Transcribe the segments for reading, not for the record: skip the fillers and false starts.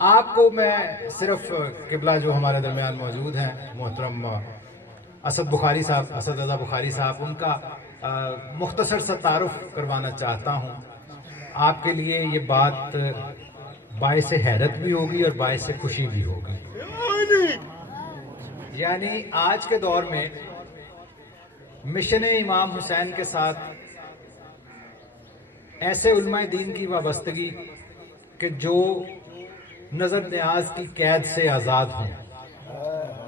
آپ کو میں صرف قبلہ جو ہمارے درمیان موجود ہیں محترم اسد بخاری صاحب، اسد رضا بخاری صاحب، ان کا مختصر سا تعارف کروانا چاہتا ہوں۔ آپ کے لیے یہ بات باعث حیرت بھی ہوگی اور باعث خوشی بھی ہوگی۔ یعنی آج کے دور میں مشن امام حسین کے ساتھ ایسے علماء دین کی وابستگی کہ جو نظر نیاز کی قید سے آزاد ہوں،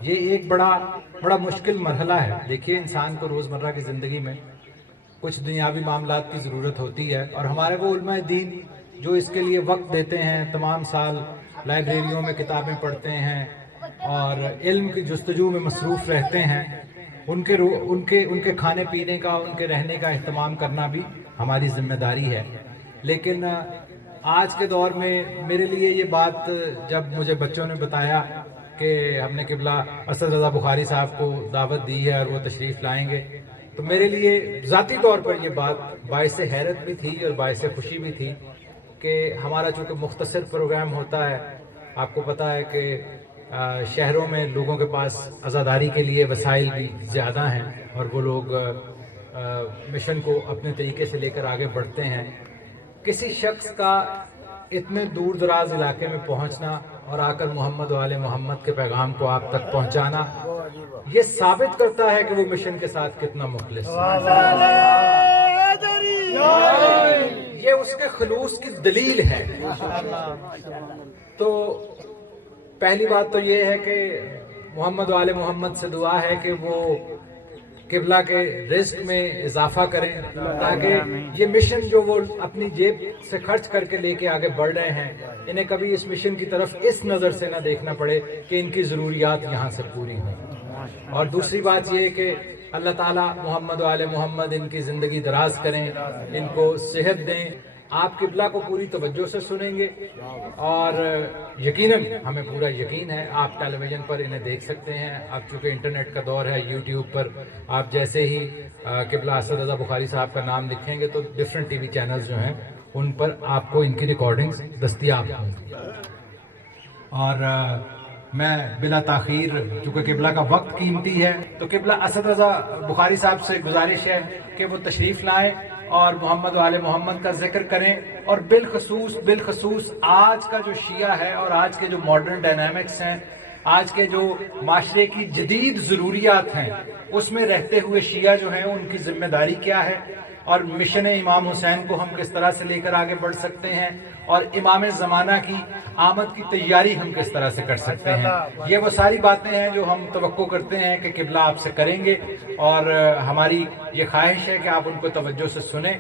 یہ ایک بڑا مشکل مرحلہ ہے۔ دیکھیے، انسان کو روزمرہ کی زندگی میں کچھ دنیاوی معاملات کی ضرورت ہوتی ہے، اور ہمارے وہ علماء دین جو اس کے لیے وقت دیتے ہیں، تمام سال لائبریریوں میں کتابیں پڑھتے ہیں اور علم کی جستجو میں مصروف رہتے ہیں، ان کے کھانے پینے کا، ان کے رہنے کا اہتمام کرنا بھی ہماری ذمہ داری ہے۔ لیکن آج کے دور میں میرے لیے یہ بات جب مجھے بچوں نے بتایا کہ ہم نے قبلہ اسد رضا بخاری صاحب کو دعوت دی ہے اور وہ تشریف لائیں گے، تو میرے لیے ذاتی طور پر یہ بات باعث حیرت بھی تھی اور باعث خوشی بھی تھی کہ ہمارا چونکہ مختصر پروگرام ہوتا ہے، آپ کو پتہ ہے کہ شہروں میں لوگوں کے پاس عزاداری کے لیے وسائل بھی زیادہ ہیں اور وہ لوگ مشن کو اپنے طریقے سے لے کر آگے بڑھتے ہیں۔ کسی شخص کا اتنے دور دراز علاقے میں پہنچنا اور آ کر محمد و آل محمد کے پیغام کو آپ تک پہنچانا، یہ ثابت کرتا ہے کہ وہ مشن کے ساتھ کتنا مخلص ہے۔ یہ اس کے خلوص کی دلیل ہے۔ تو پہلی بات تو یہ ہے کہ محمد و آل محمد سے دعا ہے کہ وہ قبلہ کے رزق میں اضافہ کریں، تاکہ یہ مشن جو وہ اپنی جیب سے خرچ کر کے لے کے آگے بڑھ رہے ہیں، انہیں کبھی اس مشن کی طرف اس نظر سے نہ دیکھنا پڑے کہ ان کی ضروریات یہاں سے پوری ہوں۔ اور دوسری بات یہ کہ اللہ تعالیٰ محمد و آل محمد ان کی زندگی دراز کریں، ان کو صحت دیں۔ آپ قبلہ کو پوری توجہ سے سنیں گے اور یقیناً ہمیں پورا یقین ہے آپ ٹیلی ویژن پر انہیں دیکھ سکتے ہیں۔ اب چونکہ انٹرنیٹ کا دور ہے، یوٹیوب پر آپ جیسے ہی قبلہ اسد رضا بخاری صاحب کا نام لکھیں گے تو ڈیفرنٹ ٹی وی چینلز جو ہیں ان پر آپ کو ان کی ریکارڈنگز دستیاب ہوں گی۔ اور میں بلا تاخیر، چونکہ قبلہ کا وقت قیمتی ہے، تو قبلہ اسد رضا بخاری صاحب سے گزارش ہے کہ وہ تشریف لائیں اور محمد و آل محمد کا ذکر کریں، اور بالخصوص آج کا جو شیعہ ہے اور آج کے جو ماڈرن ڈائنامکس ہیں، آج کے جو معاشرے کی جدید ضروریات ہیں، اس میں رہتے ہوئے شیعہ جو ہیں ان کی ذمہ داری کیا ہے، اور مشن امام حسین کو ہم کس طرح سے لے کر آگے بڑھ سکتے ہیں، اور امام زمانہ کی آمد کی تیاری ہم کس طرح سے کر سکتے ہیں۔ یہ وہ ساری باتیں ہیں جو ہم توقع کرتے ہیں کہ قبلہ آپ سے کریں گے، اور ہماری یہ خواہش ہے کہ آپ ان کو توجہ سے سنیں۔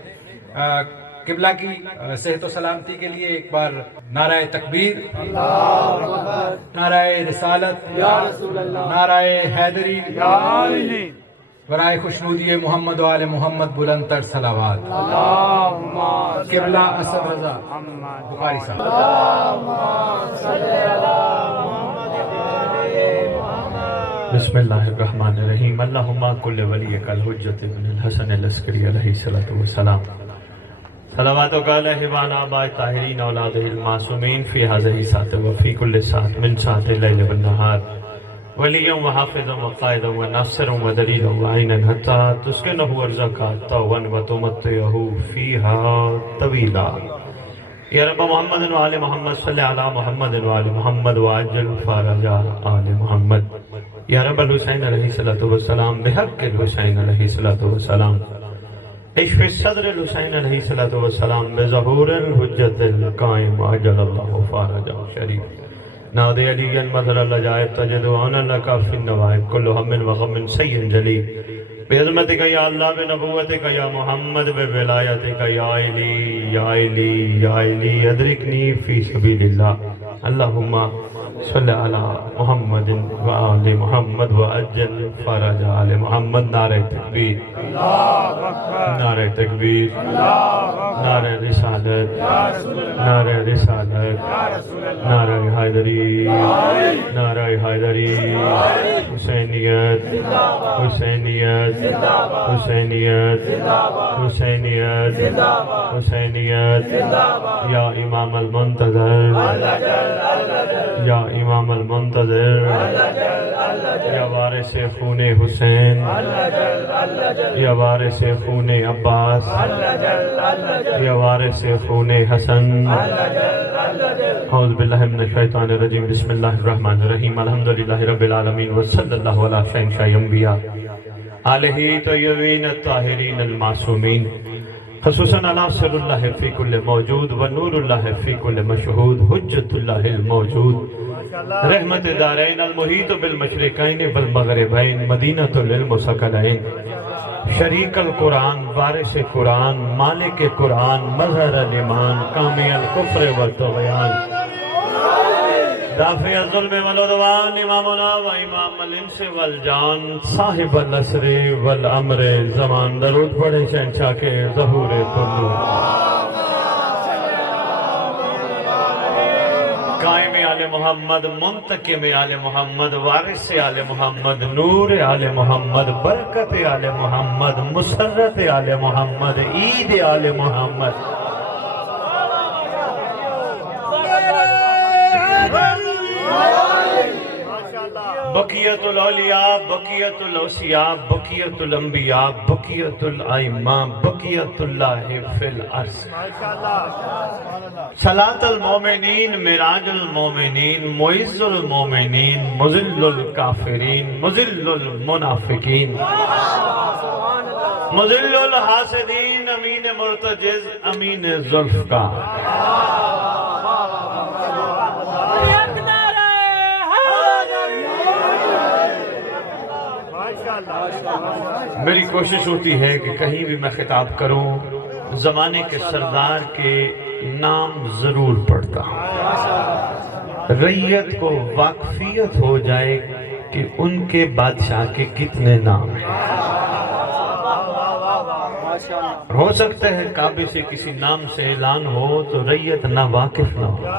قبلہ کی صحت و سلامتی کے لیے ایک بار نعرہ تکبیر، نعرہ رسالت، نعرہ حیدری، برائے خوشنودی محمد و آل محمد بلند تر صلوات۔ قبلہ اسد رضا بخاری صاحب۔ بسم اللہ الرحمن الرحیم۔ اللہم کل ولیک الحجۃ بن الحسن العسکری علیہ السلام، صلواتک علیہ وعلی آبائہ الطاہرین اولادہ المعصومین فی ھذہ الساعۃ وفی کل ساعۃ من ساعۃ اللیل والنہار، ولیا وحافظا وقائدا وناصرا ودلیلا وعینا حتی تسکنہ ارضک طوعا وتمتعہ فیہا طویلا۔ یا رب محمد و آل محمد صلی علی محمد و آل محمد وعجل فرج آل محمد۔ یا رب الحسین علیہ السلام بحق الحسین علیہ السلام، اشف صدر الحسین علیہ السلام بظہور الحجت القائم عجل اللہ فرج شریف۔ نادی علی المظہر اللجائب تجدعون لکا فی النوائب کل ہم وغم سید جلیل، بعظمتک یا اللہ بنبوتک یا محمد بولایتک یا علی یا علی یا علی ادرکنی فی سبیل اللہ۔ اللہم صلی علی محمد و آل محمد وعجل فرج آل محمد۔ نعرہ تکبیر، نعرہ تکبیر، نعرہ رسالت، نعرہ رسالت، نعرہ حیدری، نعرہ حیدری، حسینیت، حسینیت، حسینیت، حسینیت، حسینیت، یا امام المنتظر، امام المنتظر یا وارث خون حسین یا وارث خون عباس یا وارث خون حسن اعوذ باللہ من الشیطان الرجیم بسم اللہ الرحمن الرحیم الحمدللہ رب العالمین وصلی اللہ علی شہنشاہ انبیاء آلہ طیبین الطاہرین المعصومین خصوصاً علی سر اللہ فی کل موجود و نور اللہ فی کل مشہود حجت اللہ الموجود رحمت دارین المحیط بالمشرقین والمغربین مدینۃ العلم ثقلین شریک القرآن وارث قرآن مالک قرآن مظہر الایمان کامی الکفر والطغیان دافع الظلم والعدوان امامنا و امام الانس والجان صاحب العصر والامر زمان درود پڑھے شہنشاہ کے ظہور طلوع قائم آل محمد منتقم آل محمد وارث آل محمد نور آل محمد برکت آل محمد مسرت آل محمد عید آل محمد بقیت الاولیاء بقیت الاوصیاء بقیت الانبیاء بقیت الائمہ بقیت اللہ فی الارض صلاة المومنین معراج المومنین معز المومنین مذل الکافرین مذل المنافقین مذل الحاسدین امین مرتجز امین ذوالفقار میری کوشش ہوتی ہے کہ کہیں بھی میں خطاب کروں زمانے کے سردار کے نام ضرور پڑھتا ہوں رعیت کو واقفیت ہو جائے کہ ان کے بادشاہ کے کتنے نام ہیں ہو سکتا ہے کعبے سے کسی نام سے اعلان ہو تو رعیت نہ واقف نہ ہو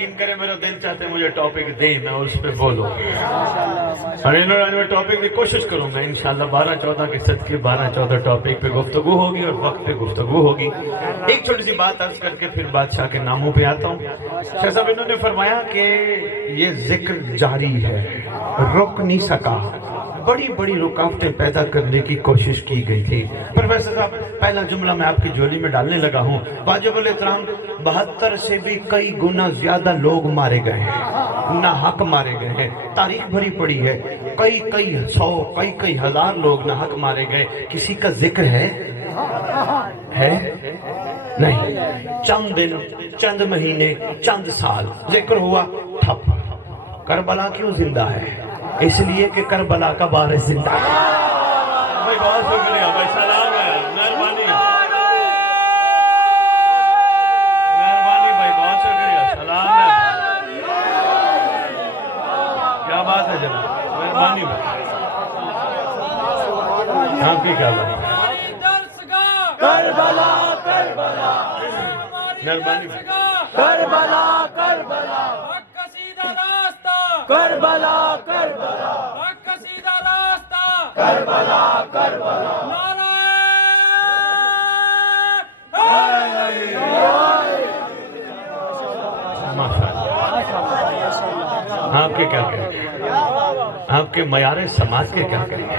یقین کریں میرا دل چاہتے ہیں مجھے ٹاپک دیں میں اس پہ بولوں اور انہوں نے ٹاپک کی کوشش کروں گا انشاءاللہ 12-14 کے صدقے 12-14 ٹاپک پہ گفتگو ہوگی اور وقت پہ گفتگو ہوگی ایک چھوٹی سی بات عرض کر کے پھر بادشاہ کے ناموں پہ آتا ہوں شیخ صاحب انہوں نے فرمایا کہ یہ ذکر جاری ہے رک نہیں سکا بڑی بڑی رکاوٹیں پیدا کرنے کی کوشش کی گئی تھی پروفیسر صاحب پہلا جملہ میں آپ کی جولی میں ڈالنے لگا ہوں واجب الاحترام 72 سے بھی کئی گنا زیادہ لوگ مارے گئے ہیں ناحق مارے گئے ہیں تاریخ بھری پڑی ہے کئی سو کئی ہزار لوگ ناحق مارے گئے کسی کا ذکر ہے نہیں چند دن چند مہینے چند سال ذکر ہوا ٹھپ کربلا کیوں زندہ ہے اس لیے کہ کربلا کا وارث زندہ ہے بھائی بہت شکریہ بھائی سلام ہے مہربانی بھائی بہت شکریہ سلام ہے کیا بات ہے جناب مہربانی بھائی آپ کی کیا بات کربلا کربلا مہربانی بھائی کربلا کربلا کربلا کربلا حق کا سیدھا راستہ کربلا کربلا نعرہ آپ کے کیا کہیں گے آپ کے معیار سماج کے کیا کہیں گے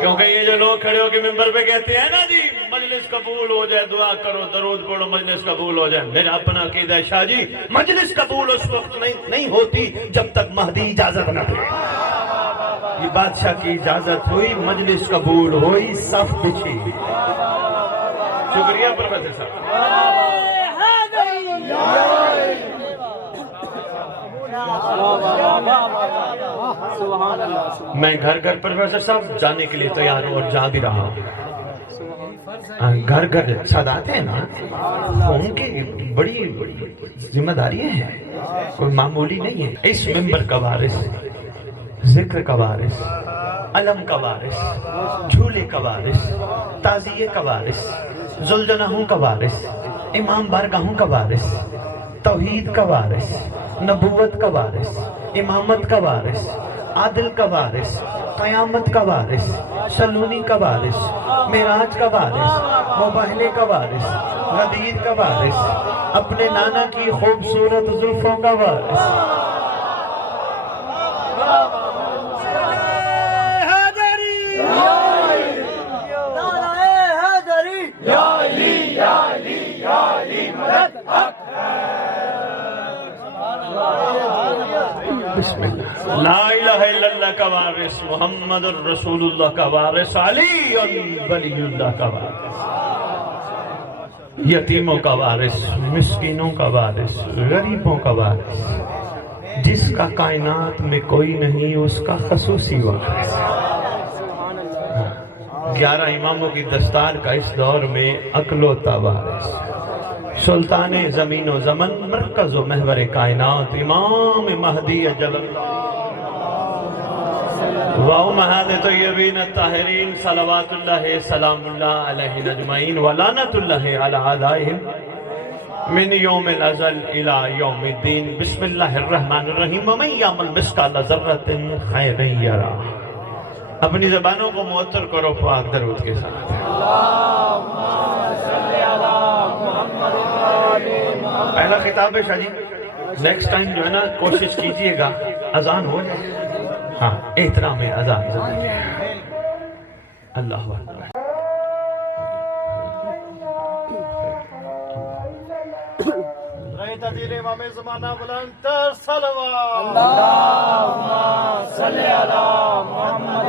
کیونکہ یہ جو لوگ کھڑے ہو کے ممبر پہ کہتے ہیں نا جی مجلس قبول ہو جائے دعا کرو درود پڑھو مجلس قبول ہو جائے میرا اپنا عقیدہ ہے شاہ جی مجلس قبول اس وقت نہیں ہوتی جب تک مہدی اجازت نہ دے یہ بادشاہ کی اجازت ہوئی مجلس قبول ہوئی صف بچھی شکریہ پروفیسر صاحب میں گھر گھر پروفیسر صاحب جانے کے لیے تیار ہوں اور جا بھی رہا ہوں گھر گھر سادات ہیں نا ان کی بڑی ذمہ داریاں ہیں کوئی معمولی نہیں ہے اس منبر کا وارث ذکر کا وارث علم کا وارث جھولے کا وارث تعزیے کا وارث ذوالجناحوں کا وارث امام بارگاہوں کا وارث توحید کا وارث نبوت کا وارث امامت کا وارث عادل کا وارث قیامت کا وارث سلونی کا وارث معراج کا وارث مباہلے کا وارث غدیر کا وارث، اپنے نانا کی خوبصورت زلفوں کا وارث، بسم اللہ، لا الہ الا اللہ کا وارث، محمد الرسول اللہ کا وارث، علی ولی اللہ کا وارث، یتیموں کا وارث، مسکینوں کا وارث، غریبوں کا وارث، جس کا کائنات میں کوئی نہیں اس کا خصوصی وارث۔ 11 اماموں کی دستار کا اس دور میں اکلوتا وارث، سلطان زمین و زمن، مرکز و محور کائنات، امام مہدی جل و امہات طیبین الطاہرین، صلوات اللہ سلام اللہ علیہ اجمعین ولعنت اللہ علی اعدائہم من یوم الازل الى یوم الدین۔ بسم اللہ الرحمن الرحیم، ومن یعمل مثقال ذرۃ خیرا یرہ۔ اپنی زبانوں کو معطر کرو پاک درود کے ساتھ۔ پہلا خطاب ہے شاہ جی، نیکسٹ ٹائم جو ہے نا کوشش کیجئے گا اذان ہو جائے، ہاں احترام اذان ضروری ہے۔ اللہ اکبر۔ تدیر امام زمانہ بلند تر صلوات صلی اللہ محمد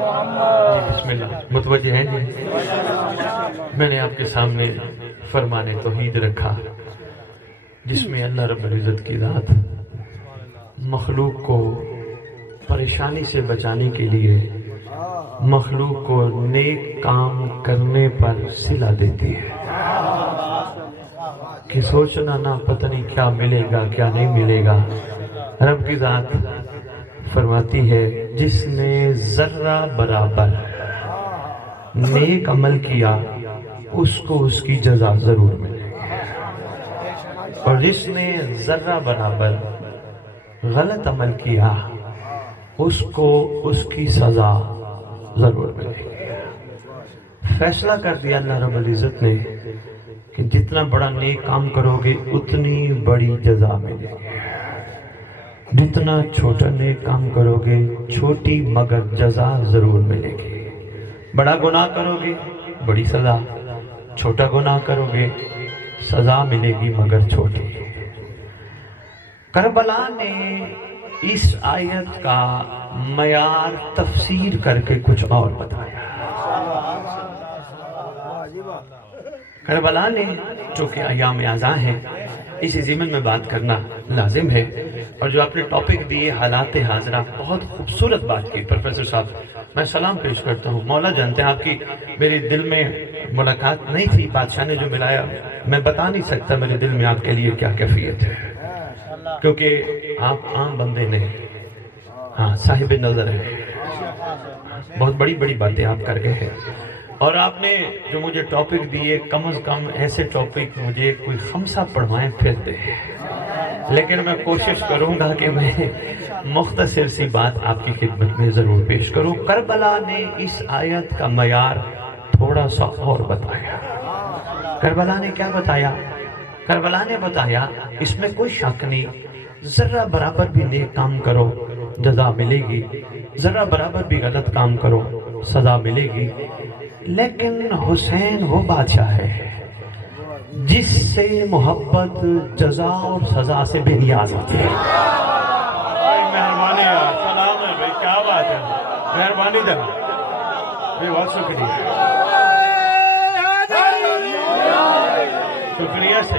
محمد۔ بسم اللہ، متوجہ ہیں جی؟ میں نے آپ کے سامنے فرمان توحید رکھا جس میں اللہ رب العزت کی ذات مخلوق کو پریشانی سے بچانے کے لیے مخلوق کو نیک کام کرنے پر صلہ دیتی ہے کہ سوچنا نہ پتہ نہیں کیا ملے گا کیا نہیں ملے گا۔ رب کی ذات فرماتی ہے جس نے ذرہ برابر نیک عمل کیا اس کو اس کی جزا ضرور ملے گی، اور جس نے ذرہ برابر غلط عمل کیا اس کو اس کی سزا ضرور ملے گی۔ فیصلہ کر دیا اللہ رب العزت نے کہ جتنا بڑا نیک کام کرو گے اتنی بڑی جزا ملے گی، جتنا چھوٹا نیک کام کرو گے چھوٹی مگر جزا ضرور ملے گی۔ بڑا گناہ کرو گے بڑی سزا، چھوٹا گناہ کرو گے سزا ملے گی مگر چھوٹی۔ کربلا نے اس آیت کا معیار تفسیر کر کے کچھ اور بتایا۔ کربلا نے چونکہ ایام اعزاں ہیں اسی ضمن میں بات کرنا لازم ہے، اور جو آپ نے ٹاپک دیے حالات حاضرہ، بہت خوبصورت بات کی پروفیسر صاحب، میں سلام پیش کرتا ہوں۔ مولا جانتے ہیں آپ کی میرے دل میں ملاقات نہیں تھی، بادشاہ نے جو ملایا میں بتا نہیں سکتا میرے دل میں آپ کے لیے کیا کیفیت ہے، کیونکہ آپ عام بندے نہیں، ہاں صاحب نظر ہیں، بہت بڑی بڑی باتیں آپ کر گئے ہیں، اور آپ نے جو مجھے ٹاپک دیے کم از کم ایسے ٹاپک مجھے کوئی خمسہ پڑھوائیں پھر دے، لیکن میں کوشش کروں گا کہ میں مختصر سی بات آپ کی خدمت میں ضرور پیش کروں۔ کربلا نے اس آیت کا معیار تھوڑا سا اور بتایا۔ کربلا نے کیا بتایا؟ کربلا نے بتایا اس میں کوئی شک نہیں، ذرہ برابر بھی نیک کام کرو جزا ملے گی، ذرہ برابر بھی غلط کام کرو سزا ملے گی، لیکن حسین وہ بادشاہ ہے جس سے محبت جزا اور سزا سے بے نیاز ہوتی ہے۔ مہربانی یار، سلام ہے بھائی، کیا بات ہے، مہربانی دن بہت شکریہ، شکریہ سے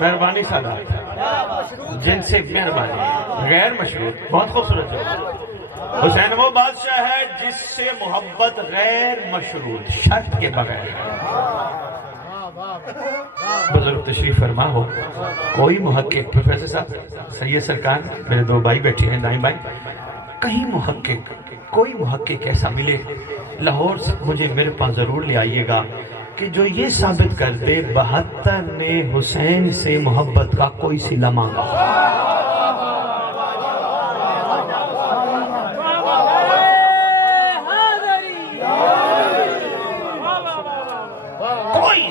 مہربانی سادات، جن سے مہربانی غیر مشروط، بہت خوبصورت ہے۔ حسین وہ بادشاہ ہے جس سے محبت غیر مشروط شرط کے بغیر۔ بزرگ تشریف فرما ہو کوئی محقق، پروفیسر صاحب سید سرکار، میرے دو بھائی بیٹھے ہیں دائیں بائیں، کہیں محقق کوئی محقق ایسا ملے لاہور سے مجھے میرے پاس ضرور لے آئیے گا کہ جو یہ ثابت کر دے 72 نے حسین سے محبت کا کوئی صلہ مانگا۔ کوئی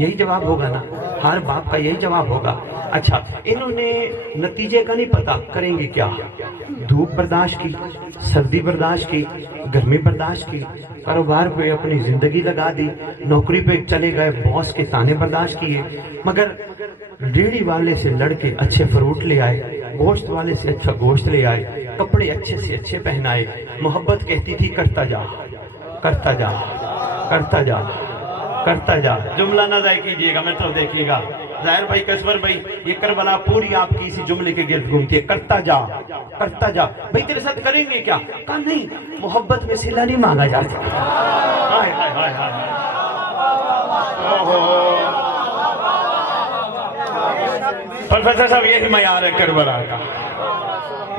یہی جواب ہوگا نا، ہر باپ کا یہی جواب ہوگا۔ اچھا انہوں نے نتیجے کا نہیں پتا کریں گے کیا، دھوپ برداشت کی، سردی برداشت کی، گرمی برداشت کی، کاروبار پہ اپنی زندگی لگا دی، نوکری پہ چلے گئے، باس کے تانے برداشت کیے، مگر ریڑھی والے سے لڑ کے اچھے فروٹ لے آئے، گوشت والے سے اچھا گوشت لے آئے، کپڑے اچھے سے اچھے پہنائے۔ محبت کہتی تھی کرتا جا کرتا جا کرتا جا کرتا جا۔ جملہ نہ ضائع کیجئے گا، میں تو دیکھیے گا ظاہر بھائی، کسور بھائی، یہ کربلا پوری آپ کی اسی جملے کے گرد گھومتی ہے، کرتا جا کرتا جا۔ بھائی تیرے ساتھ کریں گے کیا؟ کہا نہیں، محبت میں صلہ نہیں مانگا جاتا۔ ہائے ہائے ہائے ہائے، پروفیسر صاحب یہی معیار ہے کربلا کا،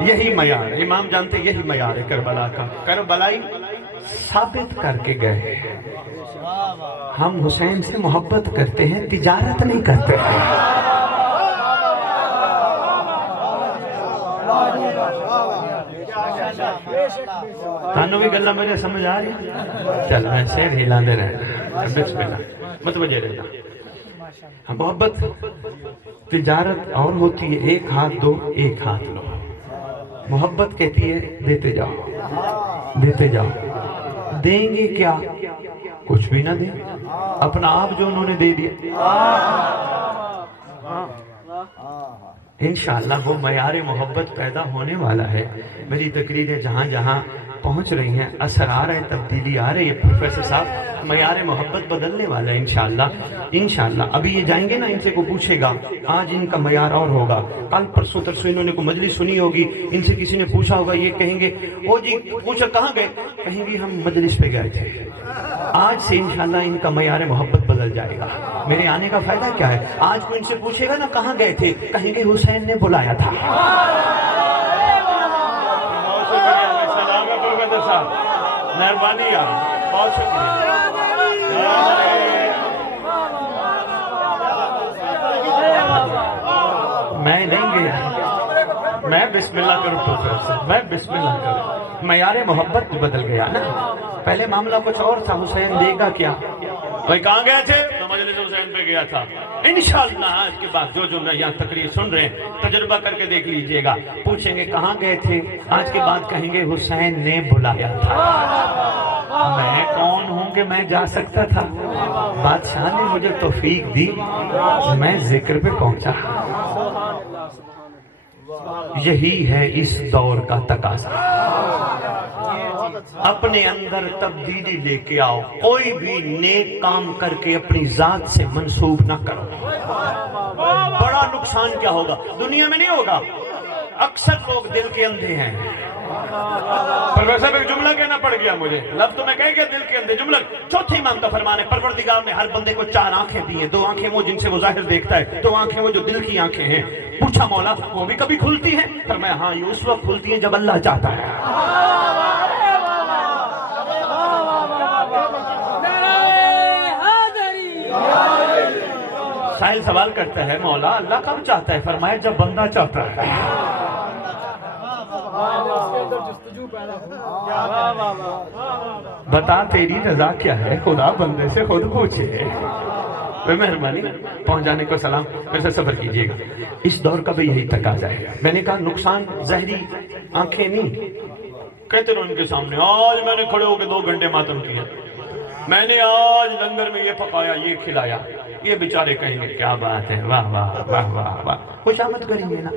یہی معیار، امام جانتے یہی معیار ہے کربلا کا۔ کربلائی ثابت کر کے گئے ہم حسین سے محبت کرتے ہیں، تجارت نہیں کرتے ہیں۔ تانوں بھی گلہ مجھے سمجھ آ رہی ہے؟ چل میں سیر ہلاندے رہنا، بسم اللہ مت وجہ رہنا۔ محبت تجارت اور ہوتی ہے، ایک ہاتھ دو ایک ہاتھ لو۔ محبت کہتی ہے دیتے جاؤ دیتے جاؤ۔ دیں گے کیا؟ کچھ بھی نہ دیں، اپنا آپ جو انہوں نے دے دیا۔ انشاءاللہ وہ معیار محبت پیدا ہونے والا ہے۔ میری تقریریں جہاں جہاں پہنچ رہی ہیں، اثر آ رہے ہیں، تبدیلی آ رہی ہے۔ پروفیسر صاحب معیار محبت بدلنے والا ہے انشاءاللہ انشاءاللہ۔ ابھی یہ جائیں گے نا، ان سے کو پوچھے گا، آج ان کا معیار اور ہوگا، کل پرسوں ترسوں انہوں نے کو مجلس سنی ہوگی، ان سے کسی نے پوچھا ہوگا، یہ کہیں گے او جی پوچھا کہاں گئے، کہیں گے ہم مجلس پہ گئے تھے۔ آج سے انشاءاللہ ان کا معیار محبت بدل جائے گا۔ میرے آنے کا فائدہ کیا ہے؟ آج کو ان سے پوچھے گا نا کہاں گئے تھے، کہیں گے حسین نے بلایا تھا۔ مہربانی آپ، بہت شکریہ۔ میں نہیں گیا، میں بسم اللہ کروں پروفیسر، میں بسم اللہ کروں۔ معیار محبت بدل گیا نا، پہلے معاملہ کچھ اور تھا، حسین دے گا کیا؟ بھائی کہاں گئے تھے؟ تو مجلس حسین پہ گیا تھا۔ انشاءاللہ آج کے بعد جو میں یہاں تقریر سن رہے ہیں تجربہ کر کے دیکھ لیجئے گا، پوچھیں گے کہاں گئے تھے، آج کے بعد کہیں گے حسین نے بلایا تھا۔ میں کون ہوں کہ میں جا سکتا تھا؟ بادشاہ نے مجھے توفیق دی، میں ذکر پہ پہنچا۔ یہی ہے اس دور کا تقاضا۔ اپنے اندر تبدیلی لے کے آؤ، کوئی بھی نیک کام کر کے اپنی ذات سے منسوب نہ کرو۔ بڑا نقصان کیا ہوگا؟ دنیا میں نہیں ہوگا، اکثر لوگ دل کے اندھے ہیں۔ پروفیسر ایک جملہ کہنا پڑ گیا مجھے، لفظ تو میں کہہ گیا دل کے اندھے جملہ۔ چوتھے امام کا فرمان ہے، پروردگار نے ہر بندے کو 4 آنکھیں دی ہیں، 2 آنکھیں وہ جن سے وہ ظاہر دیکھتا ہے، 2 آنکھیں وہ جو دل کی آنکھیں ہیں۔ پوچھا مولا وہ بھی کبھی کھلتی ہیں؟ فرمایا ہاں، یہ اس وقت کھلتی ہیں جب اللہ چاہتا ہے۔ سائل سوال کرتا ہے مولا اللہ کب چاہتا ہے؟ فرمایا جب بندہ چاہتا ہے۔ بتا تیری رضا کیا ہے، خدا بندے سے خود پوچھے۔ مہربانی پہنچ جانے کو سلام، میرے سے صبر کیجئے گا۔ اس دور کا بھی یہی تقاضا ہے۔ میں نے کہا نقصان ظاہری آنکھیں نہیں، کہتے رہو ان کے سامنے، آج میں نے کھڑے ہو کے 2 گھنٹے ماتم کیا، میں نے آج لنگر میں یہ پکایا یہ کھلایا، یہ بیچارے کہیں گے کیا بات ہے، واہ واہ واہ واہ واہ، خوش آمد کریں گے نا،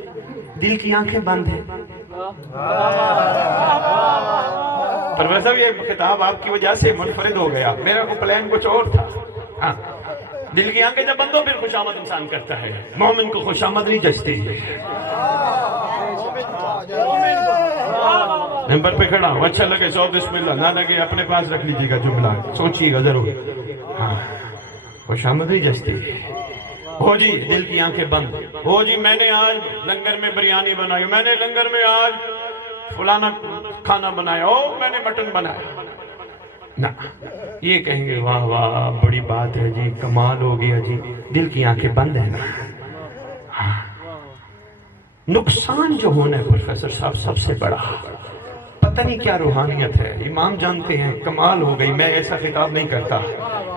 دل کی آنکھیں بند ہیں۔ پروفیسر یہ خطاب آپ کی وجہ سے منفرد ہو گیا، میرا کو پلان کچھ اور تھا۔ ہاں دل کی آنکھیں جب بند ہو پھر خوش آمد انسان کرتا ہے، مومن کو خوش آمد نہیں جچتی۔ ممبر پہ کھڑا ہوں، اچھا لگے سو بسم اللہ، نہ لگے اپنے پاس رکھ لیجیے گا جملہ، سوچیے گا ضرور۔ ہاں خوش آمد نہیں جچتی۔ ہو جی دل کی آنکھیں بند، ہو جی میں نے آج لنگر میں بریانی بنائی، میں نے لنگر میں آج فلانا کھانا بنایا، او میں نے مٹن بنایا، نہ یہ کہیں گے واہ واہ بڑی بات ہے جی، کمال ہو گیا جی، دل کی آنکھیں بند ہیں نا۔ ہاں نقصان جو ہونا ہے پروفیسر صاحب سب سے بڑا، پتہ نہیں کیا روحانیت ہے، امام جانتے ہیں، کمال ہو گئی، میں ایسا خطاب نہیں کرتا،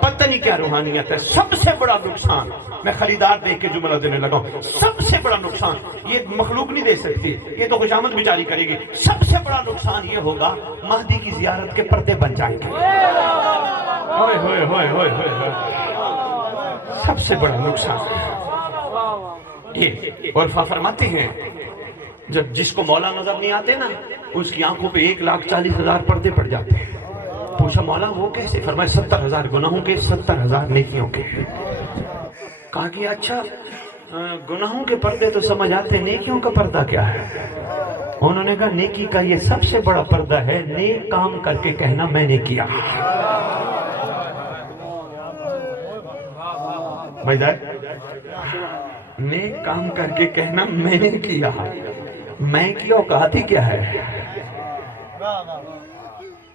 پتہ پتہ نہیں کیا روحانیت ہے. سب سے بڑا نقصان, میں خریدار دیکھ کے جملہ دینے لگا ہوں, سب سے بڑا نقصان یہ مخلوق نہیں دے سکتی, یہ تو خوشامد بیچاری کرے گی. سب سے بڑا نقصان یہ ہوگا مہدی کی زیارت کے پردے بن جائیں گے. ہوئے ہوئے ہوئے ہوئے ہوئے, سب سے بڑا نقصان یہ. اور فرماتے ہیں جب جس کو مولا نظر نہیں آتے نا, اس کی آنکھوں پہ 1,40,000 پردے پڑ جاتے ہیں. پوچھا مولا وہ کیسے؟ فرمایا 70,000 گناہوں کے 70,000 نیکیوں کے. کہا کہ اچھا گناہوں کے پردے تو سمجھ آتے, نیکیوں کا پردہ کیا ہے؟ انہوں نے کہا نیکی کا یہ سب سے بڑا پردہ ہے نیک کام کر کے کہنا میں نے کیا. نیک کام کر کے کہنا میں نے کیا. میں کی اوقات ہی کیا ہے؟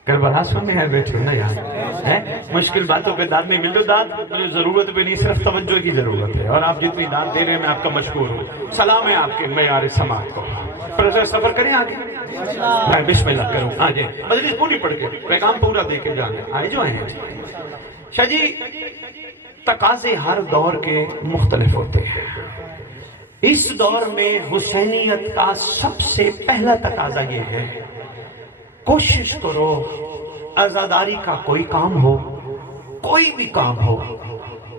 کربلا میں ہے بیٹھے نا یہاں. مشکل باتوں پہ داد نہیں مل رہا. داد مجھے ضرورت بھی نہیں, صرف توجہ کی ضرورت ہے. اور آپ جتنی داد دے رہے ہیں میں آپ کا مشکور ہوں. سلام ہے آپ کے معیار سماعت کو. پروفیسر سفر کریں آگے. میں بسم اللہ کروں. آ جائیں, مجلس پوری پڑھ کے پیغام پورا دے کے جانے آئے جو آئے ہیں. شاہ جی تقاضے ہر دور کے مختلف ہوتے ہیں. اس دور میں حسینیت کا سب سے پہلا تقاضا یہ ہے, کوشش کرو عزاداری کا کوئی کام ہو, کوئی بھی کام ہو,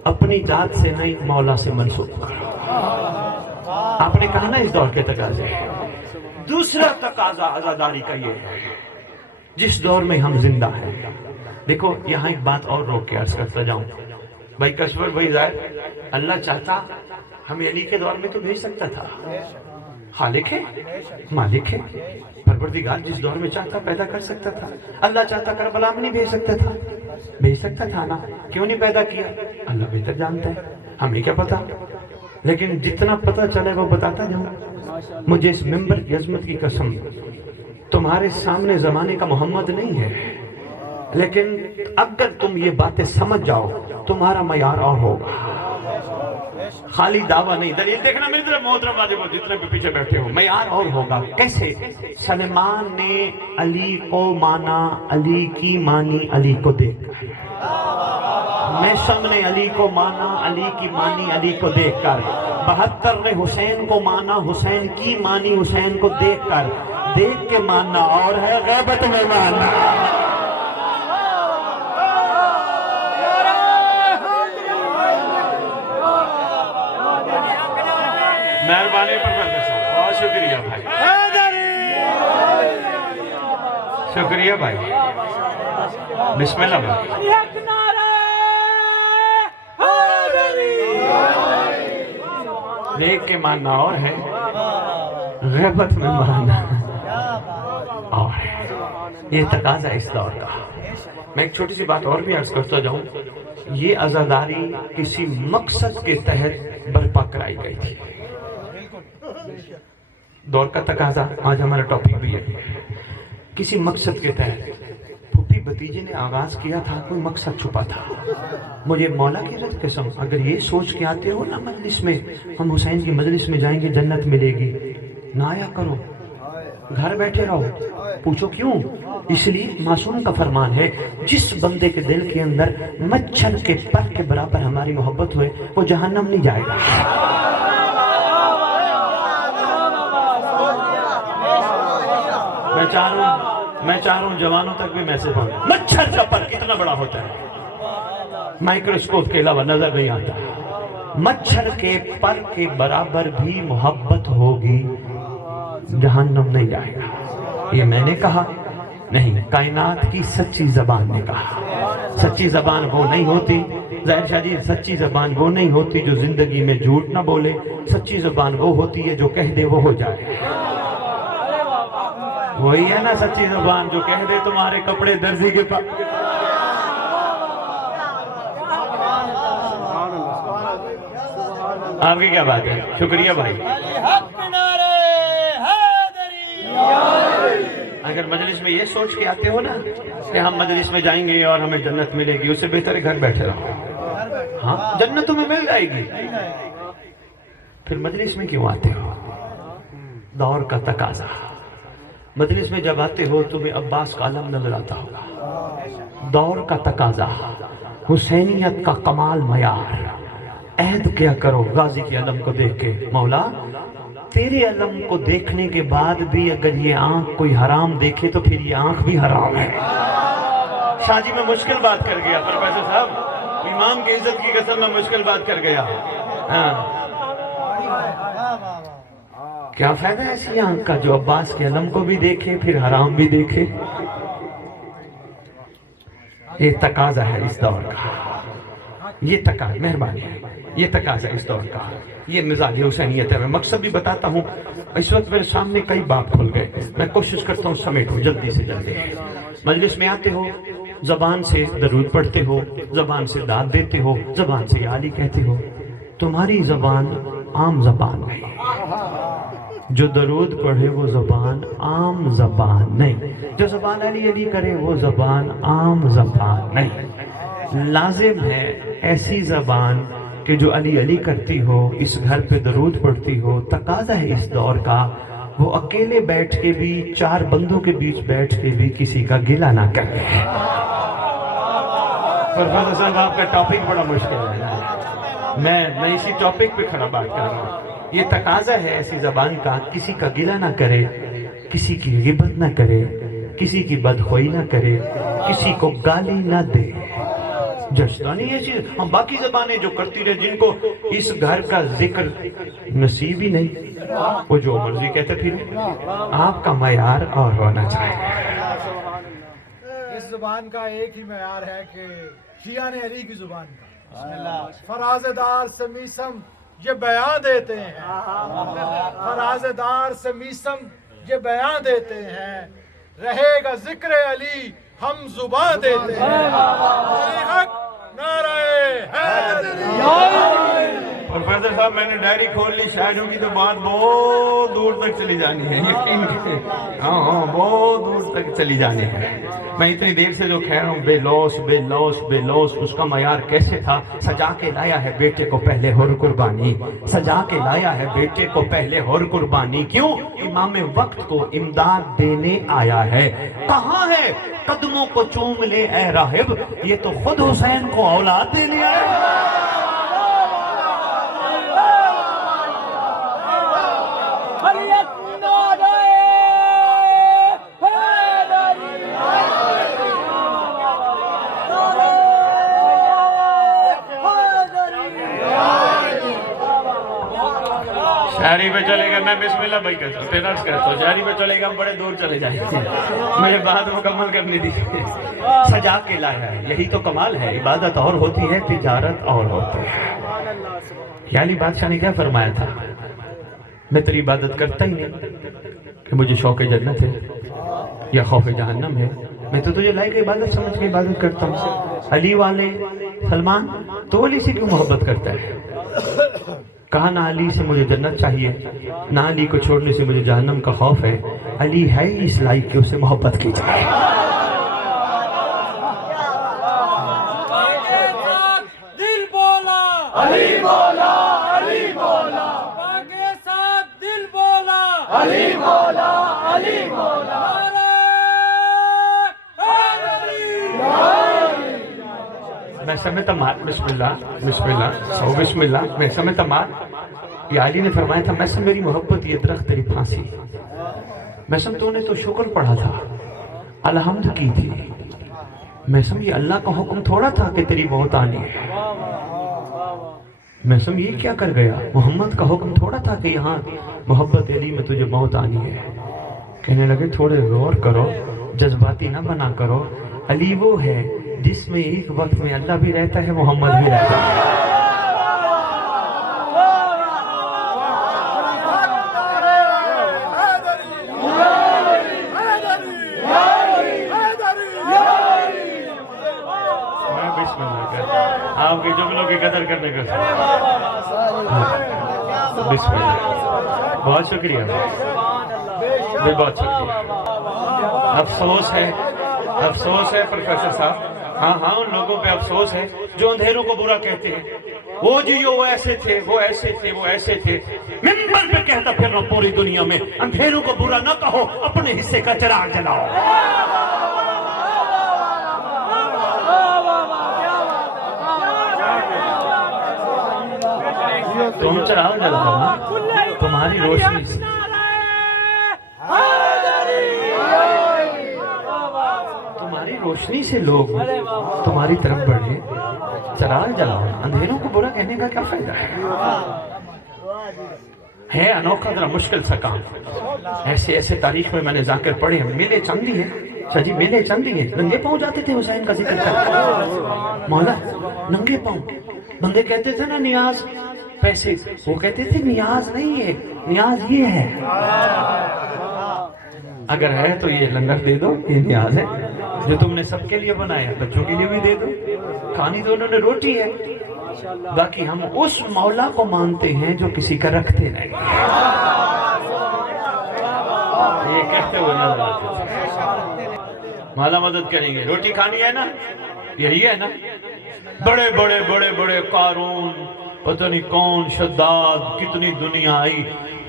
اپنی ذات سے نہیں مولا سے منسوب کرو. آپ نے کہا نا اس دور کے تقاضے. دوسرا تقاضا عزاداری کا یہ ہے جس دور میں ہم زندہ ہیں. دیکھو یہاں ایک بات اور روک کے عرض کرتا جاؤں. بھائی کشور بھائی ظاہر, اللہ چاہتا ہمیں علی کے دور میں تو بھیج سکتا تھا. خالق ہے, مالک ہے, پروردگار جس دور میں چاہتا پیدا کر سکتا تھا. اللہ چاہتا کربلا میں نہیں بھیج سکتا تھا؟ بھیج سکتا تھا نا. کیوں نہیں پیدا کیا؟ اللہ بہتر جانتا ہے, ہمیں کیا پتا. لیکن جتنا پتا چلے وہ بتاتا جاؤں. مجھے اس ممبر کی عظمت کی قسم, تمہارے سامنے زمانے کا محمد نہیں ہے, لیکن اگر تم یہ باتیں سمجھ جاؤ تمہارا معیار اور ہوگا. خالی دعویٰ نہیں, دلیل دیکھنا میری طرف محترم واجب ہو جتنے بھی پیچھے بیٹھے ہو. معیار اور ہوگا. کیسے؟ سلیمان نے علی کو مانا, علی کی مانی علی کو دیکھ کر. میثم نے علی کو مانا, علی کی مانی علی کو دیکھ کر. 72 نے حسین کو مانا, حسین کی مانی حسین کو دیکھ کر. دیکھ کے ماننا اور ہے, غیبت میں ماننا. مہربانی پر بہت شکریہ بھائی, شکریہ بھائی. بسم اللہ بھائی. دیکھ کے ماننا اور ہے, غیبت میں ماننا اور ہے. یہ تقاضا اس دور کا. میں ایک چھوٹی سی بات اور بھی عرض کرتا جاؤں. یہ عزاداری کسی مقصد کے تحت برپا کرائی گئی تھی. دور کا تقاضا, آج ہمارا ٹاپک بھی ہے, کسی مقصد کے تحت. پھوپھی بھتیجے نے آغاز کیا تھا, کوئی مقصد چھپا تھا. مجھے مولا کی رضا قسم اگر یہ سوچ کے آتے ہو نا مجلس میں, ہم حسین کی مجلس میں جائیں گے جنت ملے گی, نہ آیا کرو, گھر بیٹھے رہو. پوچھو کیوں؟ اس لیے معصوم کا فرمان ہے, جس بندے کے دل کے اندر مچھر کے پر کے برابر ہماری محبت ہوئے وہ جہنم نہیں جائے گا. میں چاہ رہا ہوں جوانوں تک بھی میسج پہنچے. مچھر کا پر کتنا بڑا ہوتا ہے, مائکروسکوپ کے علاوہ نظر نہیں آتا. مچھر کے پر کے برابر بھی محبت ہوگی, جہنم نہیں جائے گا. یہ میں نے کہا نہیں, کائنات کی سچی زبان نے کہا. سچی زبان وہ نہیں ہوتی ظاہر شاہ جی, سچی زبان وہ نہیں ہوتی جو زندگی میں جھوٹ نہ بولے. سچی زبان وہ ہوتی ہے جو کہہ دے وہ ہو جائے. وہی ہے نا سچی زبان جو کہہ دے تمہارے کپڑے درزی کے پاس. آپ کی کیا بات ہے, شکریہ بھائی. اگر مجلس میں یہ سوچ کے آتے ہو نا کہ ہم مجلس میں جائیں گے اور ہمیں جنت ملے گی, اس سے بہتر ہے گھر بیٹھے رہو. ہاں جنت تمہیں مل جائے گی, پھر مجلس میں کیوں آتے ہو؟ دور کا تقاضا. مجلس میں جب آتے ہو تمہیں عباس کا علم نظر آتا ہوگا. دور کا تقاضا. حسینیت کا کمال معیار. عہد کیا کرو غازی کے علم کو دیکھ کے, مولا تیرے علم کو دیکھنے کے بعد بھی اگر یہ آنکھ کوئی حرام دیکھے تو پھر یہ آنکھ بھی حرام ہے. شاہ جی میں مشکل بات کر گیا پروفیسر صاحب, امام کی عزت کی قسم میں مشکل بات کر گیا. کیا فائدہ ہے ایسی آنکھ کا جو عباس کے علم کو بھی دیکھے پھر حرام بھی دیکھے. یہ تقاضا ہے اس دور کا, یہ تقاضا, مہربانی ہے, یہ تقاضا اس دور کا, یہ مزاج حسینیت ہے. میں مقصد بھی بتاتا ہوں, اس وقت میرے سامنے کئی باب کھل گئے, میں کوشش کرتا ہوں سمیٹوں جلدی سے جلدی. مجلس میں آتے ہو, زبان سے درود پڑھتے ہو, زبان سے داد دیتے ہو, زبان سے یا علی کہتے ہو. تمہاری زبان عام زبان نہیں, جو درود پڑھے وہ زبان عام زبان نہیں, جو زبان علی علی کرے وہ زبان عام زبان نہیں. لازم ہے ایسی زبان کہ جو علی علی کرتی ہو, اس گھر پہ درود پڑھتی ہو. تقاضا ہے اس دور کا, وہ اکیلے بیٹھ کے بھی, چار بندوں کے بیچ بیٹھ کے بھی کسی کا گلہ نہ کرے. پروفیسر صاحب آپ کا ٹاپک بڑا مشکل ہے, میں اسی ٹاپک پہ کھڑا بات کر رہا ہوں. یہ تقاضا ہے ایسی زبان کا, کسی کا گلہ نہ کرے, کسی کی غیبت نہ کرے, کسی کی بدخوئی نہ کرے, کسی کو گالی نہ دے. جشتانی یہ چیز ہم باقی زبانیں جو کرتی رہے, جن کو اس گھر کا ذکر نصیب ہی نہیں, وہ جو مرضی کہتے پھر. آپ کا معیار اور ہونا چاہیے. اس زبان کا ایک ہی معیار ہے کہ شیعہ علی کی زبان کا فرازدار سمیسم یہ بیان دیتے ہیں, فرازدار سمیسم یہ بیان دیتے ہیں, رہے گا ذکر علی ہم زبان دیتے ہیں. حق نعرہ حیدری. پروفیسر صاحب میں نے ڈائری کھول لی, شاعروں کی تو بات بہت دور تک چلی جانی ہے, یقین کریں. ہاں بہت دور تک چلی جانی ہے. میں اتنی دیر سے جو کہہ رہا ہوں, بے لوس بے لوس بے لوس, اس کا معیار کیسے تھا. سجا کے لایا ہے بیٹے کو پہلے ہر قربانی, سجا کے لایا ہے بیٹے کو پہلے ہر قربانی. کیوں؟ امام وقت کو امداد دینے آیا ہے. کہاں ہے قدموں کو چوم لے اے راہب, یہ تو خود حسین کو اولاد دے لیا ہے. شاعری پہ چلے گا, میں بسم اللہ بھائی کہتا ہوں, پیرنٹس کہتا ہوں, شاعری پہ چلے گا ہم بڑے دور چلے جائیں گے, مجھے بات مکمل کرنی دی. سجا کے لایا ہے, یہی تو کمال ہے. عبادت اور ہوتی ہے, تجارت اور ہوتی ہے. یا علی بادشاہ نے کیا فرمایا تھا, میں تیری عبادت کرتا ہی نہیں کہ مجھے شوق جنت ہے یا خوف جہنم ہے, میں تو تجھے لائق عبادت سمجھ کے عبادت کرتا ہوں. علی والے سلمان تو علی سے کیوں محبت کرتا ہے؟ کہا نہ علی سے مجھے جنت چاہیے, نہ علی کو چھوڑنے سے مجھے جہنم کا خوف ہے. علی ہے اس لائق کہ اسے محبت کی جائے. دل بولا علی بولا, علی بولا کے ساتھ دل بولا, علی بولا, علی بولا. میں سمجھتا مار, بسم اللہ بسم اللہ سو بسم اللہ, میں سمجھتا مار. یہ علی نے فرمایا تھا, میں سم میری محبت یہ درخت تیری پھانسی, میں سم تو نے تو شکر پڑھا تھا, الحمد کی تھی, میں سم یہ اللہ کا حکم تھوڑا تھا کہ تیری موت آنی ہے, میں سم یہ کیا کر گیا, محمد کا حکم تھوڑا تھا کہ یہاں محبت علی میں تجھے موت آنی ہے. کہنے لگے تھوڑے غور کرو, جذباتی نہ بنا کرو. علی وہ ہے جس میں ایک وقت میں اللہ بھی رہتا ہے, محمد بھی رہتا ہے. میں بسم اللہ کہتا, آپ کے جملوں کی قدر کرنے کا بسم اللہ. بہت شکریہ, بہت شکریہ. افسوس ہے پروفیسر صاحب, ہاں ان لوگوں پہ افسوس ہے جو اندھیروں کو برا کہتے ہیں. وہ جی وہ ایسے تھے, وہ ایسے تھے, وہ ایسے تھے. منبر پہ کہتا پھر رہا پوری دنیا میں, اندھیروں کو برا نہ کہو, اپنے حصے کا چراغ جلاؤ. تم چراغ جلاؤ نا، تمہاری روشنی سے تمہاری روشنی سے لوگ تمہاری طرف بڑھے. چراغ جلاؤ، اندھیروں کو برا کہنے کا کیا فائدہ ہے انوکھا ذرا مشکل سا کام. ایسے تاریخ میں میں نے ذاکر پڑھے ہیں، میلے چاندی ہیں جی، میلے چاندی ہیں. ننگے پاؤں جاتے تھے حسین کا ذکر کرتے، مولا ننگے پاؤں. بندے کہتے تھے نا نیاز پیسے، وہ کہتے تھے نیاز نہیں ہے، نیاز یہ ہے. اگر ہے تو یہ لنگر دے دو، یہ نیاز ہے جو تم نے سب کے لیے بنایا، بچوں کے لیے بھی دے دو. کھانی تو انہوں نے روٹی ہے. باقی ہم اس مولا کو مانتے ہیں جو کسی کا رکھتے نہیں. یہ کہتے ہوئے نظر آتے تھے مولا مدد کریں گے. روٹی کھانی ہے نا، یہی ہے نا. بڑے بڑے بڑے بڑے قارون، پتہ نہیں کون، شداد، کتنی دنیا آئی،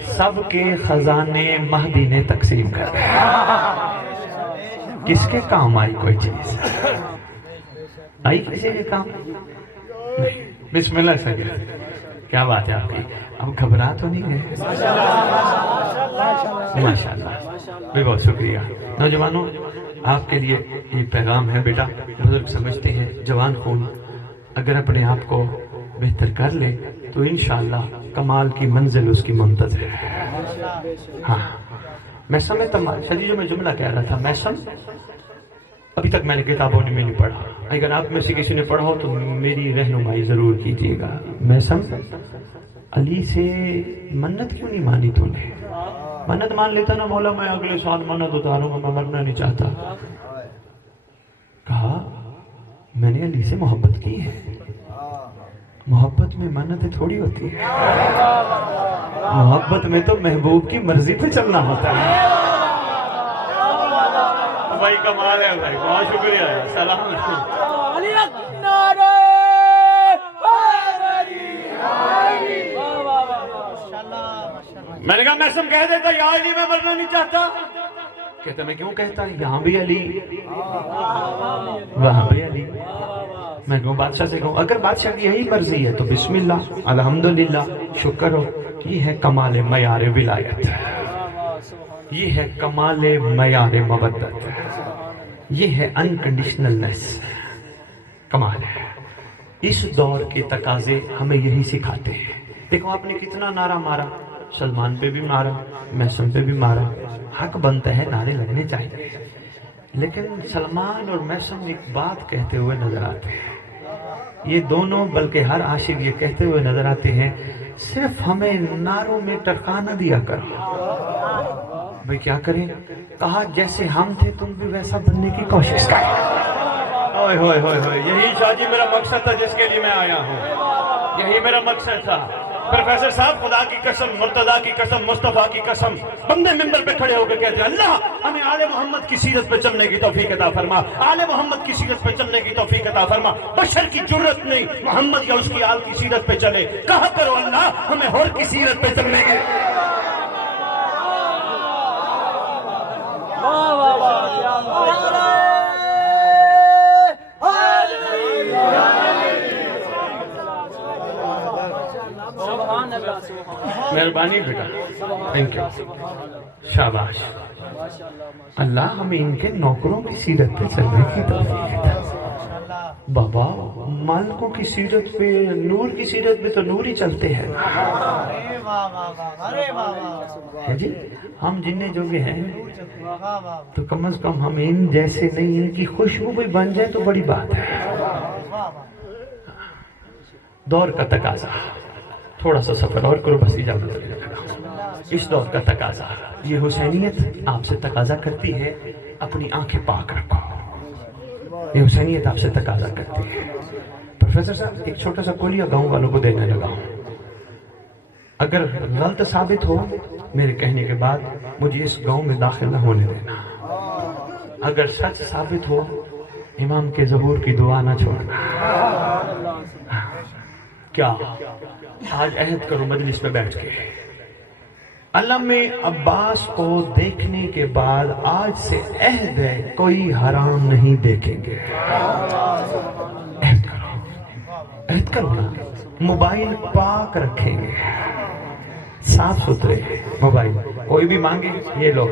سب کے خزانے مہدی نے تقسیم کر رہے. کس کے کام آئی کوئی چیز؟ آئی کسی کے کام نہیں. بسم اللہ سے کیا بات ہے آپ کی. اب گھبرا تو نہیں گئے؟ ماشاءاللہ، بہت شکریہ. نوجوانوں، آپ کے لیے یہ پیغام ہے. بیٹا بزرگ سمجھتے ہیں جوان خون اگر اپنے آپ کو بہتر کر لے تو انشاءاللہ کمال کی منزل اس کی ممتاز ہے. ہاں میں سمجھتا شدید جو میں جملہ کہہ رہا تھا، میں ابھی تک میں نے کتابوں میں نہیں پڑھا. اگر آپ میں سے کسی نے پڑھا ہو تو میری رہنمائی ضرور کیجیے گا. میں علی سے منت کیوں نہیں مانی تو نے؟ منت مان لیتا نا، مولا میں اگلے سال منت اتاروں گا، میں مرنا نہیں چاہتا. کہا میں نے علی سے محبت کی ہے. محبت میں منتیں تھوڑی ہوتی ہے، محبت میں تو محبوب کی مرضی پہ چلنا ہوتا ہے. بھائی کمال ہے بھائی، بہت شکریہ. سلام میں نے کہا محسن کہہ دیتا یا علی میں مرنا نہیں چاہتا. کہتا میں کیوں کہتا، یہاں بھی علی وہاں بھی علی. میں کہوں بادشاہ سے کہوں اگر بادشاہ کی یہی مرضی ہے تو بسم اللہ الحمدللہ شکر ہو. یہ ہے کمال معیار ولایت، یہ ہے کمال معیار مودت، یہ ہے انکنڈیشنلنس. کمال ہے. اس دور کے تقاضے ہمیں یہی سکھاتے ہیں. دیکھو آپ نے کتنا نعرہ مارا، سلمان پہ بھی مارا، محسن پہ بھی مارا. حق بنتا ہے، نعرے لگنے چاہیے. لیکن سلمان اور محسن ایک بات کہتے ہوئے نظر آتے ہیں. یہ دونوں بلکہ ہر عاشق یہ کہتے ہوئے نظر آتے ہیں صرف ہمیں نعروں میں ٹرکا نہ دیا کرو. بھئی کیا کریں؟ کہا جیسے ہم تھے تم بھی ویسا بننے کی کوشش کریں. اوئے ہوئے ہوئے ہوئے، یہی شاہ جی میرا مقصد تھا جس کے لیے میں آیا ہوں. یہی میرا مقصد تھا. پروفیسر صاحب خدا کی قسم، مرتضیٰ کی قسم، مصطفیٰ کی قسم، بندے ممبر پہ کھڑے ہو کے کہتے ہیں اللہ ہمیں آل محمد کی سیرت پہ چلنے کی توفیق عطا فرما، آل محمد کی سیرت پہ چلنے کی توفیق عطا فرما. بشر کی جرت نہیں محمد یا اس کی آل کی سیرت پہ چلے. کہا کرو اللہ ہمیں اور کی سیرت پہ چلنے کی. مہربانی بیٹا، تھینک یو، شاباش. اللہ ہمیں ان کے نوکروں کی سیرت پہ چلنے کی توفیق عطا. بابا مالکوں کی سیرت پہ، نور کی سیرت پہ تو نور ہی چلتے ہیں جی. ہم جننے جوگے ہیں تو کم از کم ہم ان جیسے نہیں، ان کی خوشبو بھی بن جائے تو بڑی بات ہے. دور کا تقاضا، تھوڑا سا سفر اور کرو بس اجازت لے لگا. اس دور کا تقاضا، یہ حسینیت آپ سے تقاضا کرتی ہے اپنی آنکھیں پاک رکھو. یہ حسینیت آپ سے تقاضا کرتی ہے. پروفیسر صاحب ایک چھوٹا سا کولیہ گاؤں والوں کو دینے لگا ہوں. اگر غلط ثابت ہو میرے کہنے کے بعد مجھے اس گاؤں میں داخل نہ ہونے دینا. اگر سچ ثابت ہو امام کے ظہور کی دعا نہ چھوڑنا. کیا آج عہد کرو مجلس میں بیٹھ کے، علم عباس کو دیکھنے کے بعد آج سے عہد ہے کوئی حرام نہیں دیکھیں گے. عہد کرو نا. موبائل پاک رکھیں گے، صاف ستھرے موبائل، کوئی بھی مانگے یہ لوگ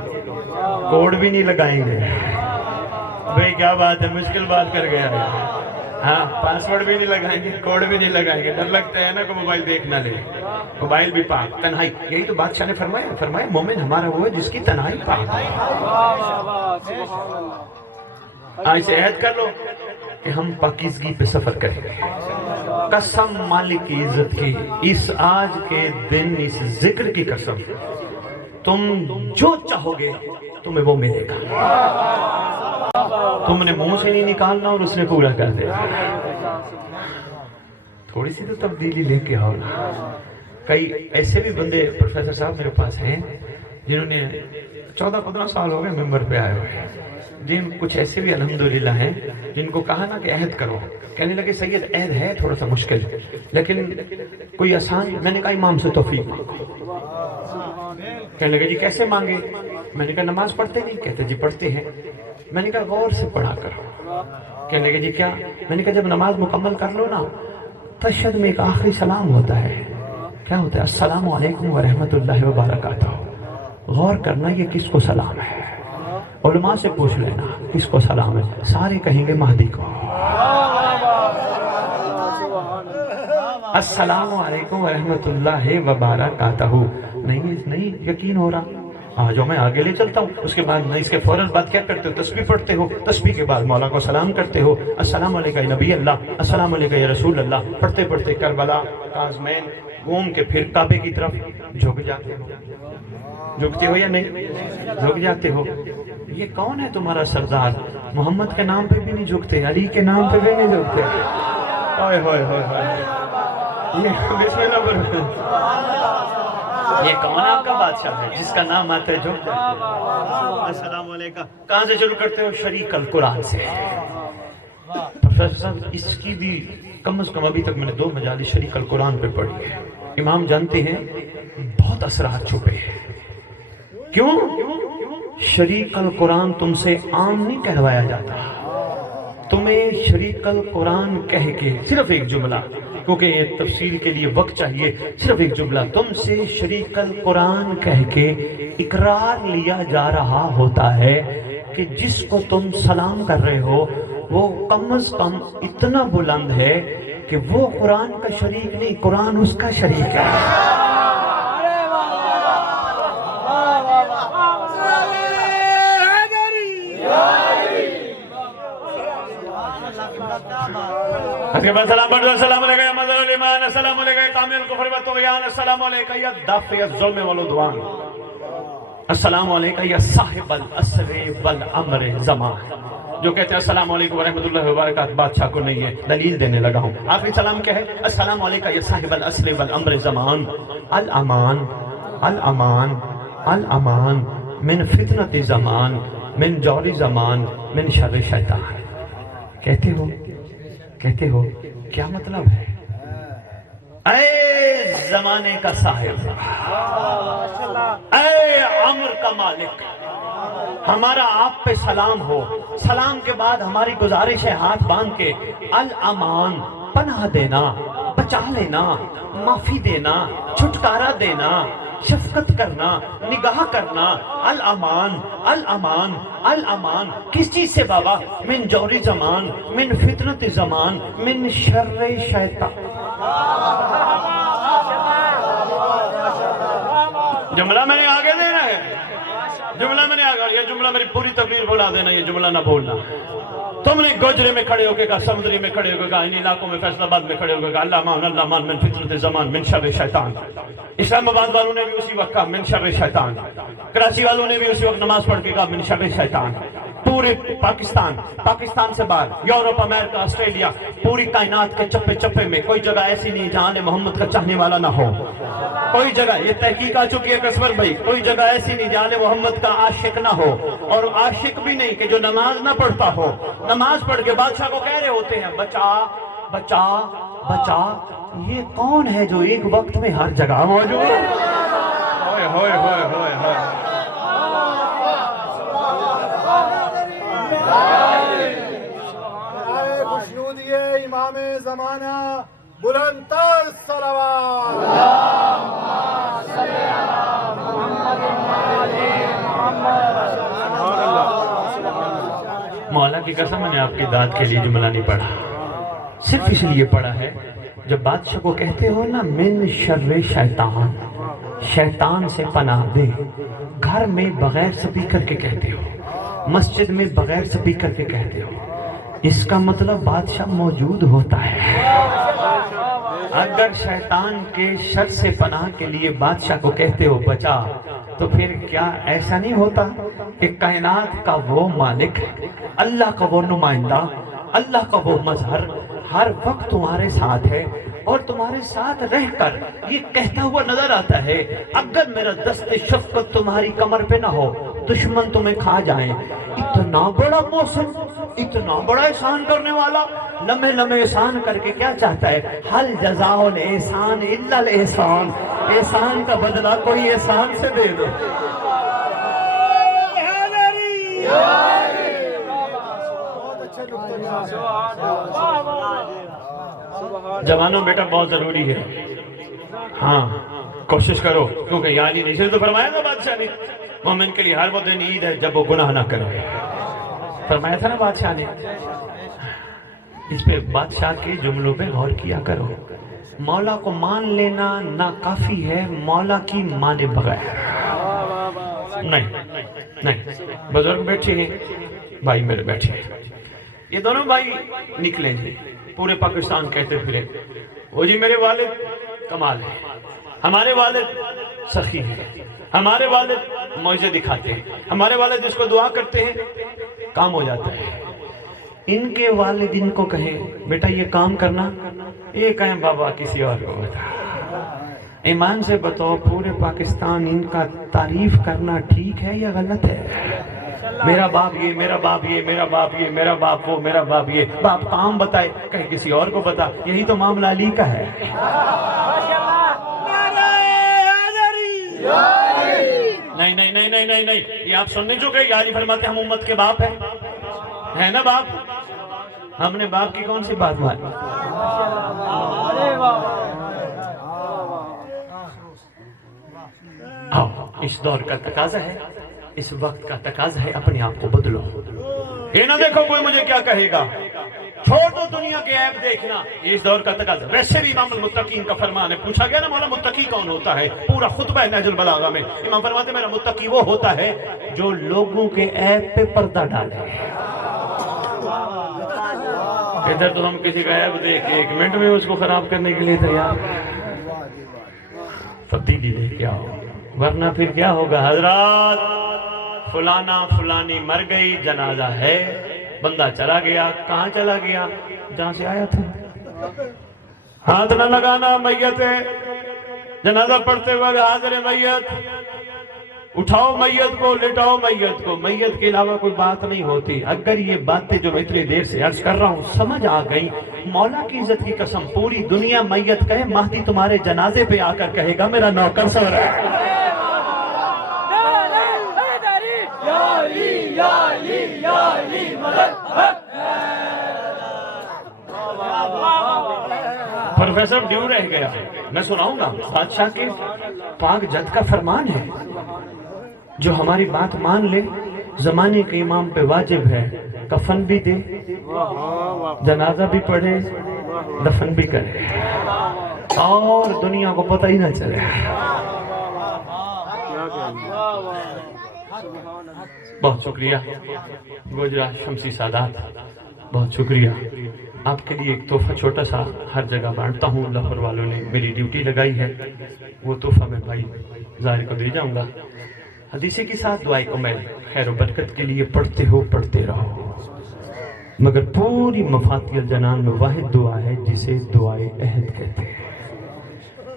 کوڈ بھی نہیں لگائیں گے. بھئی کیا بات ہے، مشکل بات کر گیا ہے. ہاں پاسورڈ بھی نہیں لگائیں گے، کوڈ بھی نہیں لگائیں گے. ڈر لگتا ہے نا کہ موبائل دیکھ نہ لے. موبائل بھی پاک، تنہائی. یہی تو بادشاہ نے فرمایا مومن ہمارا وہ ہے جس کی تنہائی پاک. آج سے عہد کر لو کہ ہم پاکیزگی پہ سفر کریں گے. قسم مالک کی عزت کی، اس آج کے دن اس ذکر کی قسم، تم جو چاہو گے تمہیں وہ ملے گا. تم نے منہ سے نہیں نکالنا اور اس نے پورا کر دیا. تھوڑی سی تو تبدیلی لے کے آؤ. کئی ایسے بھی بندے پروفیسر صاحب میرے پاس ہیں جنہوں نے 14-15 سال ہو گئے ممبر پہ آئے ہوئے. جن کچھ ایسے بھی الحمدللہ ہیں جن کو کہا نا کہ عہد کرو، کہنے لگے سید عہد ہے تھوڑا سا مشکل لیکن کوئی آسان. میں نے کہا امام سے توفیق مانگو. کہنے لگے جی کیسے مانگے؟ میں نے کہا نماز پڑھتے نہیں؟ کہتے جی پڑھتے ہیں. میں نے کہا غور سے پڑھا کرو. کہنے لگے جی کیا؟ میں نے کہا جب نماز مکمل کر لو نا تشہد میں ایک آخری سلام ہوتا ہے. کیا ہوتا ہے؟ السلام علیکم ورحمۃ اللہ وبرکاتہ. غور کرنا یہ کس کو سلام ہے. علماء سے پوچھ لینا کس کو سلام ہے. سارے کہیں گے مہدی کو. السلام علیکم ورحمۃ اللہ وبرکاتہ. نہیں یقین ہو رہا. آجو میں آگے لے چلتا ہوں. اس کے بعد میں اس کے فوراً بعد کیا کرتے ہو؟ تسبیح پڑھتے ہو. تسبیح کے بعد مولا کو سلام کرتے ہو. السلام علیکہ یا نبی اللہ، السلام علیکہ یا رسول اللہ. پڑھتے پڑھتے کربلا کاظمین گھوم کے پھر کعبے کی طرف جھک جاتے ہو. جھکتے ہو یا نہیں؟ جھک جاتے ہو. یہ کون ہے تمہارا سردار؟ محمد کے نام پہ بھی نہیں جھکتے، علی کے نام پہ بھی نہیں جھکتے. ہوئے ہوئے ہوئے ہوئے. یہ بسم اللہ پڑھتے. یہ کون آپ کا بادشاہ ہے جس کا نام آتا ہے جھک جاتے ہیں؟ السلام علیکم. کہاں سے شروع کرتے ہو؟ شریک القرآن سے. پروفیسر صاحب اس کی بھی کم از کم ابھی تک میں نے 2 مجالس شریک القرآن پہ پڑھی ہے. امام جانتے ہیں بہت اثرات چھپے ہیں. کیوں؟ شریک القرآن تم سے عام نہیں کہوایا جاتا. تمہیں شریک القرآن کہہ کے صرف ایک جملہ، کیونکہ یہ تفصیل کے لیے وقت چاہیے، صرف ایک جملہ تم سے شریک القرآن کہہ کے اقرار لیا جا رہا ہوتا ہے کہ جس کو تم سلام کر رہے ہو وہ کم از کم اتنا بلند ہے کہ وہ قرآن کا شریک نہیں، قرآن اس کا شریک ہے. السلام علیکم یا مظہر الایمان، السلام علیکم یا کامل الکفر والطغیان، السلام علیکم یا دافع الظلم والعدوان، السلام علیکم یا صاحب العصر والامر زمان. جو کہتے ہیں السلام علیکم ورحمۃ اللہ وبرکاتہ بادشاہ کو نہیں ہے، دلیل دینے لگا ہوں. آخری سلام کیا ہے؟ السلام علیکم یا صاحب العصر والامر زمان، الامان الامان الامان من فتنۃ زمان، من جور زمان، من شر شیطان. کہتے ہو کیا مطلب ہے؟ اے زمانے کا صاحب، اے عمر کا مالک، ہمارا آپ پہ سلام ہو. سلام کے بعد ہماری گزارش ہے ہاتھ باندھ کے الامان، پناہ دینا، بچا لینا، معافی دینا، چھٹکارا دینا، شفقت کرنا، نگاہ کرنا. الامان الامان الامان کس چیز سے بابا؟ من جوری زمان، من فتنت زمان، من شر شیطان. جملہ میں نے آگے دینا ہے، جملہ میں نے آگے، یہ جملہ میری پوری تقریر بولا دینا، یہ جملہ نہ بولنا. تم نے گوجرے میں کھڑے ہو کے کہا، سمندری میں کھڑے ہو کے کہا، ان علاقوں میں فیصل آباد میں کھڑے ہو کے کہا اللہ مان من فتنت زمان من شر شیطان. اسلام آباد والوں نے بھی اسی وقت کہا من شر شیطان. کراچی والوں نے بھی اسی وقت نماز پڑھ کے کہا من شر شیطان. پورے پاکستان سے باہر، یورپ، امریکہ، آسٹریلیا، پوری کائنات کے چپے چپے میں کوئی جگہ ایسی نہیں جہاں محمد کا چاہنے والا نہ ہو. کوئی جگہ، یہ تحقیق آ چکی ہے کسور بھائی، کوئی جگہ ایسی نہیں جہاں محمد کا عاشق نہ ہو. اور عاشق بھی نہیں کہ جو نماز نہ پڑھتا ہو. نماز پڑھ کے بادشاہ کو کہہ رہے ہوتے ہیں بچا بچا بچا. یہ کون ہے جو ایک وقت میں ہر جگہ موجود ہے؟ ہوئے ہوئے ہوئے ہوئے ہوئے. خوشنودی امام زمانہ، بلند تر مولا کی قسم میں نے آپ کی داد کے لیے جملہ نہیں پڑھا، صرف اس لیے پڑھا ہے جب بادشاہ کو کہتے ہو نا من شر شیطان، شیطان سے پناہ دے، گھر میں بغیر سپیکر کے کہتے ہو، مسجد میں بغیر سپیکر کے کہتے ہو، اس کا مطلب بادشاہ موجود ہوتا ہے۔ اگر شیطان کے شر سے پناہ کے لیے بادشاہ کو کہتے ہو بچا، تو پھر کیا ایسا نہیں ہوتا کہ کائنات کا وہ مالک، اللہ کا وہ نمائندہ، اللہ کا وہ مظہر ہر وقت تمہارے ساتھ ہے، اور تمہارے ساتھ رہ کر یہ کہتا ہوا نظر آتا ہے اگر میرا دست شفقت تمہاری کمر پہ نہ ہو، دشمن تمہیں کھا جائیں۔ اتنا بڑا موسم، اتنا بڑا احسان کرنے والا لمحے لمحے احسان کر کے کیا چاہتا ہے؟ حل جزاء الاحسان الا الاحسان، احسان کا بدلہ کوئی احسان سے دے دو۔ جوانوں بیٹا بہت ضروری ہے، ہاں کوشش کرو، کیونکہ یعنی نہیں تو فرمایا تھا بادشاہ نے مومن کے لیے ہر وہ دن عید ہے جب وہ گناہ نہ کرے، فرمایا تھا نا بادشاہ نے۔ اس پہ بادشاہ کے جملوں پہ غور کیا کرو۔ مولا کو مان لینا نہ کافی ہے مولا کی مانے بغیر، نہیں۔ بزرگ بیٹھے ہیں، بھائی میرے بیٹھے ہیں، یہ دونوں بھائی نکلے جی، پورے پاکستان کہتے پھرے وہ جی میرے والد کمال ہے، ہمارے والد سخی ہیں، ہمارے والد معجزے دکھاتے ہیں، ہمارے والد جس کو دعا کرتے ہیں کام ہو جاتا ہے۔ ان کے والد ان کو کہیں بیٹا یہ کام کرنا، یہ کہیں بابا کسی اور کو بتا۔ ایمان سے بتاؤ پورے پاکستان ان کا تعریف کرنا ٹھیک ہے یا غلط ہے؟ میرا باپ یہ، میرا باپ یہ، میرا باپ یہ، میرا باپ وہ، میرا باپ یہ، باپ کام بتائے کہیں کسی اور کو بتا، یہی تو معاملہ علی کا ہے۔ نہیں، یہ آپ سن نہیں چکے، یہ علی فرماتے ہم امت کے باپ ہیں، ہے نا باپ؟ ہم نے باپ کی کون سی بات مانی؟ اس دور کا تقاضا ہے، اس وقت کا تقاضا ہے اپنے آپ کو بدلو۔ یہ نہ دیکھو کوئی مجھے کیا کہے گا، چھوڑ دو دنیا کے عیب دیکھنا، یہ اس دور کا تقاضا۔ ویسے بھی امام المتقین کا فرمان ہے، پوچھا گیا نا مولا متقی کون ہوتا ہے، پورا خطبہ نہج البلاغہ میں امام فرماتے ہیں میرا متقی وہ ہوتا ہے جو لوگوں کے عیب پہ پردہ ڈالے۔ ادھر تو ہم کسی کا عیب دیکھ کے 1 منٹ میں اس کو خراب کرنے کے لیے تیار، تبدیلی دیکھ کے آؤ، ورنہ پھر کیا ہوگا حضرات؟ فلانا فلانی مر گئی، جنازہ ہے، بندہ چلا گیا، کہاں چلا گیا؟ جہاں سے آیا تھا۔ ہاتھ نہ لگانا، میت ہے، جنازہ پڑھتے وقت حاضر میت، اٹھاؤ میت کو، لٹاؤ میت کو، میت کے علاوہ کوئی بات نہیں ہوتی۔ اگر یہ باتیں جو میں اتنی دیر سے عرض کر رہا ہوں سمجھ آ گئی، مولا کی عزت کی قسم پوری دنیا میت کہے، مہدی تمہارے جنازے پہ آ کر کہے گا میرا نوکر سو رہا ہے۔ پروفیسر ڈیو رہ گیا، میں سناؤں گا، بادشاہ کے پاک جد کا فرمان ہے، جو ہماری بات مان لے زمانے کے امام پہ واجب ہے کفن بھی دے، جنازہ بھی پڑھے، دفن بھی کرے، اور دنیا کو پتہ ہی نہ چلے۔ بہت شکریہ گوجرا شمسی سادات، بہت شکریہ۔ آپ کے لیے ایک تحفہ چھوٹا سا ہر جگہ بانٹتا ہوں، لاہور والوں نے میری ڈیوٹی لگائی ہے، وہ تحفہ میں بھائی ظاہر کو دے جاؤں گا۔ حدیثی کے ساتھ دعائیں کو میں خیر و برکت کے لیے پڑھتے ہو پڑھتے رہو، مگر پوری مفاتیح الجنان میں واحد دعا ہے جسے دعائے عہد کہتے ہیں،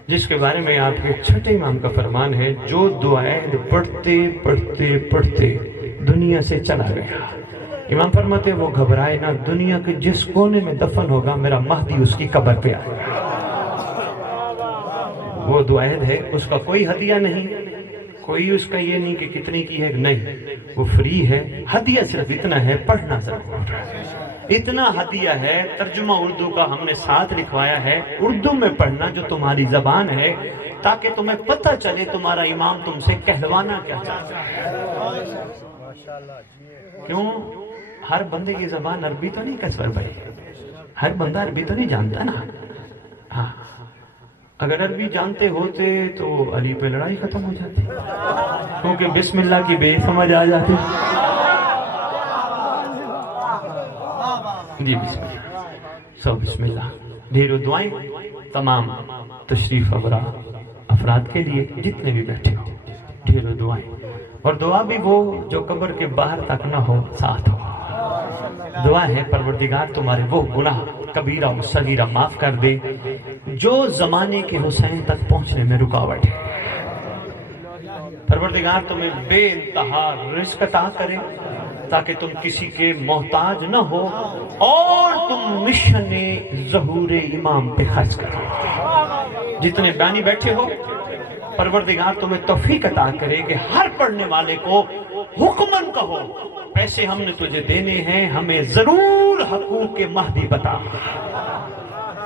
جس کے بارے میں آپ کے چھٹے امام کا فرمان ہے جو دعائے عہد پڑھتے پڑھتے پڑھتے دنیا سے چلا گیا، امام فرماتے وہ گھبرائے نہ، دنیا کے جس کونے میں دفن ہوگا میرا مہدی اس کی قبر پہ آئے گا۔ وہ دعائے عہد ہے، اس کا کوئی ہدیہ نہیں، کوئی اس کا یہ نہیں کہ کتنے کی ہے، نہیں، وہ فری ہے، ہدیہ صرف اتنا ہے پڑھنا ضرور۔ اتنا ہدیہ ہے، ترجمہ اردو کا ہم نے ساتھ لکھوایا ہے، اردو میں پڑھنا جو تمہاری زبان ہے، تاکہ تمہیں پتہ چلے تمہارا امام تم سے کہلوانا کیا چاہتا ہے۔ کیوں؟ ہر بندے کی زبان عربی تو نہیں کسور بھائی، ہر بندہ عربی تو نہیں جانتا نا۔ ہاں، اگر عربی جانتے ہوتے تو علی پہ لڑائی ختم ہو جاتی، کیونکہ بسم اللہ کی بے سمجھ آ جاتی۔ جی بسم اللہ، بسم اللہ۔ ڈھیروں دعائیں تمام تشریف آور افراد کے لیے جتنے بھی بیٹھے ہو، ڈھیروں دعائیں، اور دعا بھی وہ جو قبر کے باہر تک نہ ہو، ساتھ ہو۔ دعا ہے پروردگار تمہارے وہ گناہ کبیرہ و صغیرہ معاف کر دے جو زمانے کے حسین تک پہنچنے میں رکاوٹ ہے۔ پروردگار تمہیں بے انتہا رزق عطا کرے تاکہ تم کسی کے محتاج نہ ہو، اور تم مشن ظہور امام پہ خرچ کرو۔ جتنے بانی بیٹھے ہو، پروردگار تمہیں توفیق عطا کرے کہ ہر پڑھنے والے کو حکمن کہو، پیسے ہم نے تجھے دینے ہیں، ہمیں ضرور حقوق مہدی بتا،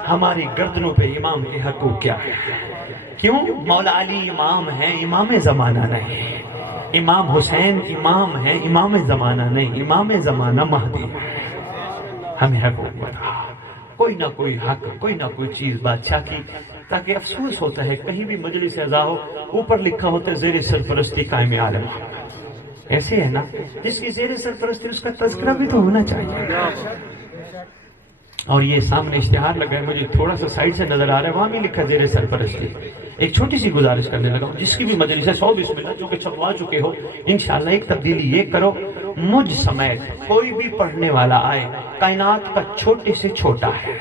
ہماری گردنوں پہ امام کے حقوق کیا ہے۔ کیوں؟ مولا علی امام ہے، امام زمانہ نہیں۔ امام حسین امام ہے، امام زمانہ نہیں، امام زمانہ مہدی ہے۔ ہمیں حقوق بتا، کوئی نہ کوئی حق، کوئی نہ کوئی چیز بادشاہ کی، تاکہ افسوس ہوتا ہے کہیں بھی مجلس اعزا ہو، اوپر لکھا ہوتا ہے زیر سرپرستی قائم عالم۔ ایسے ہے نا، جس کی زیر سرپرستی اس کا تذکرہ بھی تو ہونا چاہیے۔ اور یہ سامنے اشتہار لگا ہے، مجھے تھوڑا سا سائیڈ سے نظر آ رہا ہے، وہاں بھی لکھا زیر سرپرستی۔ ایک چھوٹی سی گزارش کرنے لگا ہوں، جس کی بھی مجلس ہے 100 بسم اللہ جو کہ چھپوا چکے ہو، انشاءاللہ ایک تبدیلی یہ کرو، مجھ سمیت کوئی بھی پڑھنے والا آئے، کائنات کا چھوٹے سے چھوٹا ہے،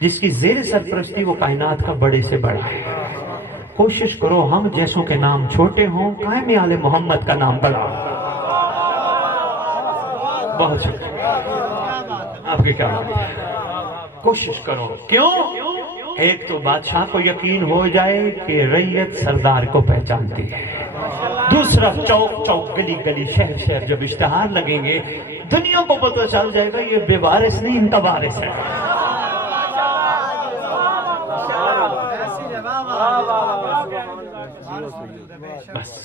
جس کی زیر سرپرستی وہ کائنات کا بڑے سے بڑا ہے۔ کوشش کرو ہم جیسوں کے نام چھوٹے ہوں، قائم آل محمد کا نام بڑا۔ بہت شکریہ آپ کے کیا بات ہے، کوشش کرو۔ کیوں؟ ایک تو بادشاہ کو یقین ہو جائے کہ رعیت سردار کو پہچانتی ہے، دوسرا چوک چوک گلی گلی شہر شہر جب اشتہار لگیں گے، دنیا کو پتہ چل جائے گا یہ بے وارث نہیں، ان کا وارث ہے۔ بس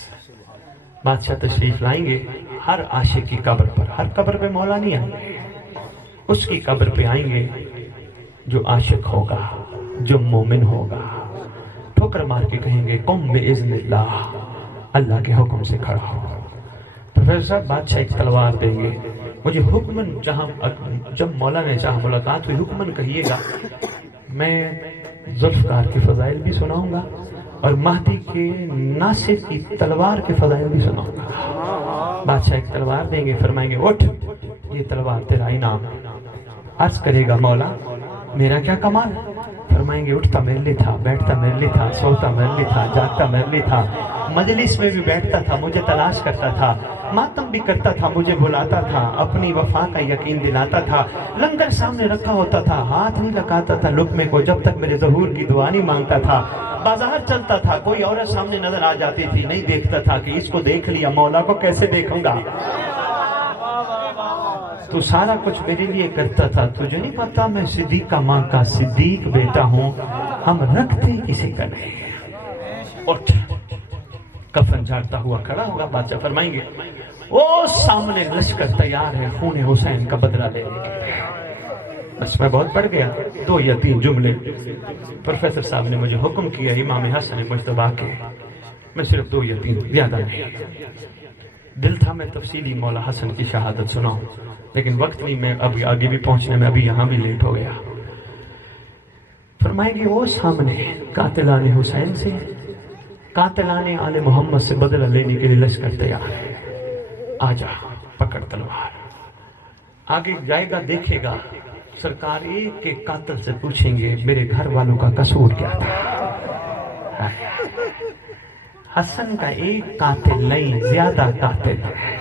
بادشاہ تشریف لائیں گے، ہر عاشق کی قبر پر، ہر قبر پہ مولا نہیں آئیں گے، اس کی قبر پہ آئیں گے جو عاشق ہوگا، جو مومن ہوگا، ٹھوکر مار کے کہیں گے قم باذن اللہ، اللہ کے حکم سے کھڑا ہو۔ پروفیسر صاحب بادشاہ ایک تلوار دیں گے، مجھے حکمن جب مولا نے چاہ ملاقات ہوئی، حکمن کہیے گا، میں ذوالفقار کی فضائل بھی سناؤں گا اور مہدی کے ناصر کی تلوار کے فضائل بھی سناؤں گا۔ بادشاہ ایک تلوار دیں گے، فرمائیں گے اٹھ، یہ تلوار تیرا انعام۔ عرض کرے گا مولا میرا کیا کمال؟ فرمائیں گے اٹھتا میرے لیے تھا، بیٹھتا میرے لیے تھا، سوتا میرے لیے تھا، جاگتا میرے لیے تھا، مجلس میں بھی بیٹھتا تھا، مجھے تلاش کرتا تھا، ماتم بھی کرتا تھا، مجھے بلاتا تھا، اپنی وفا کا یقین دلاتا تھا، لنگر سامنے رکھا ہوتا تھا، ہاتھ نہیں لگاتا تھا لقمے کو جب تک میرے ظہور کی دعا نہیں مانگتا تھا، بازار چلتا تھا، کوئی عورت سامنے نظر آ جاتی تھی، نہیں دیکھتا تھا کہ اس کو دیکھ لیا مولا کو کیسے دیکھوں گا۔ تو سارا کچھ میرے لیے کرتا تھا، تجھے نہیں پتا میں صدیقہ ماں کا صدیق بیٹا ہوں، ہم رکھتے کسی کا نہیں۔ اٹھ، کفن جھاڑتا ہوا کھڑا ہوگا، بادشاہ فرمائیں گے وہ سامنے لشکر تیار ہے خون حسین کا بدلہ لینے کے لیے۔ بس میں بہت پڑھ گیا، 2 یا 3 جملے پروفیسر صاحب نے مجھے حکم کیا امام حسن مجتبیٰ کے، میں صرف 2 یا 3 زیادہ نہیں۔ دل تھا میں تفصیلی مولا حسن کی شہادت سناؤں، لیکن وقت نہیں، میں اب آگے بھی پہنچنے میں ابھی یہاں بھی لیٹ ہو گیا۔ فرمائیں گے وہ سامنے قاتلان حسین سے، قاتلان آل محمد سے بدلہ لینے کے لیے لشکر تیار ہے، آجا پکڑ تلوار۔ آگے جائے گا دیکھے گا، سرکار ایک ایک قاتل سے پوچھیں گے میرے گھر والوں کا قصور کیا تھا۔ حسن کا ایک قاتل نہیں، زیادہ قاتل ہے۔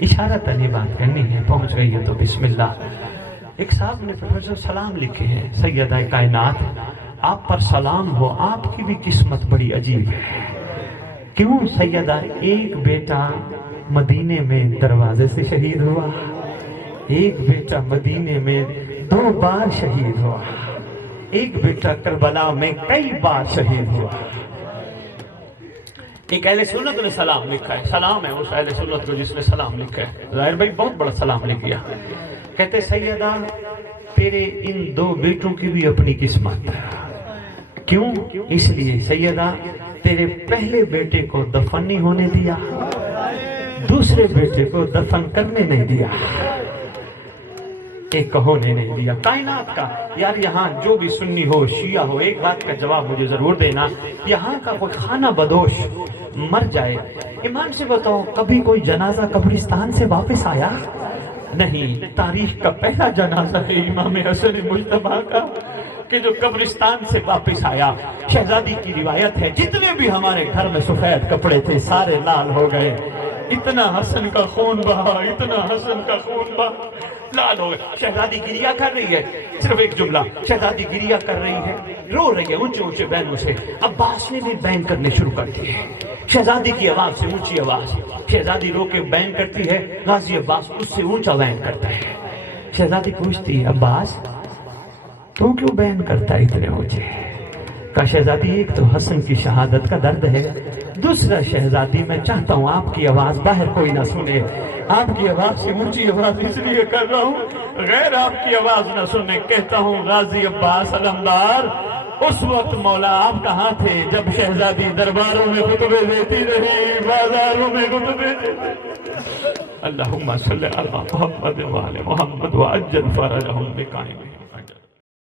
اشارہ تنی بات کرنی ہے، پہنچ گئی ہے تو بسم اللہ۔ ایک صاحب نے پروفیسر سلام لکھے ہیں، سیدہ کائنات آپ پر سلام ہو، آپ کی بھی قسمت بڑی عجیب ہے۔ کیوں سیدہ؟ ایک بیٹا مدینے میں دروازے سے شہید ہوا، ایک بیٹا مدینے میں 2 بار شہید ہوا، ایک بیٹا کربلا میں کئی بار شہید ہوا۔ ایک اہل سنت نے سلام لکھا ہے، سلام ہے اس اہل سنت کو جس نے سلام لکھا ہے، ظاہر بھائی بہت بڑا سلام لکھ گیا۔ کہتے سیدہ تیرے ان 2 بیٹوں کی بھی اپنی قسمت، کیوں؟ اس لیے سیدہ تیرے پہلے بیٹے کو دفن نہیں ہونے دیا، دوسرے بیٹے کو دفن کرنے نہیں دیا، ایک ہونے نہیں دیا۔ کائنات کا یار یہاں جو بھی سنی ہو شیعہ ہو، ایک بات کا جواب مجھے ضرور دینا، یہاں کا کوئی خانہ بدوش مر جائے، ایمان سے بتاؤ کبھی کوئی جنازہ قبرستان سے واپس آیا؟ نہیں۔ تاریخ کا پہلا جنازہ ہے امام حسن مجتبیٰ کا کہ جو قبرستان سے واپس آیا۔ شہزادی کی روایت ہے جتنے بھی ہمارے گھر میں سفید کپڑے تھے سارے لال ہو گئے، اتنا حسن کا خون بہا، اتنا حسن کا خون بہا، لال ہو گئے۔ شہزادی گریہ کر رہی ہے، صرف ایک جملہ، شہزادی گریہ کر رہی ہے، رو رہی ہے اونچے اونچے بینوں سے۔ عباس نے بھی بین کرنے شروع کر دیے، شہزادی کی آواز سے اونچی آواز، شہزادی رو کے بین کرتی ہے، غازی عباس اس سے اونچا بین کرتا ہے۔ شہزادی پوچھتی ہے عباس تو کیوں بین کرتا ہے اتنے اونچے؟ کہا شہزادی ایک تو حسن کی شہادت کا درد ہے، دوسرا شہزادی میں چاہتا ہوں آپ کی آواز باہر کوئی نہ سنے، آپ کی آواز سے اونچی آواز اس لیے کر رہا ہوں غیر آپ کی آواز نہ سنے۔ کہتا ہوں غازی عباس علمدار اس وقت مولا آپ کہاں تھے جب شہزادی درباروں میں خطبے دیتی رہی، بازاروں میں خطبے دیتی۔ اللہم صلی علی محمد وعلی محمد وعجل فرجہم بقائم۔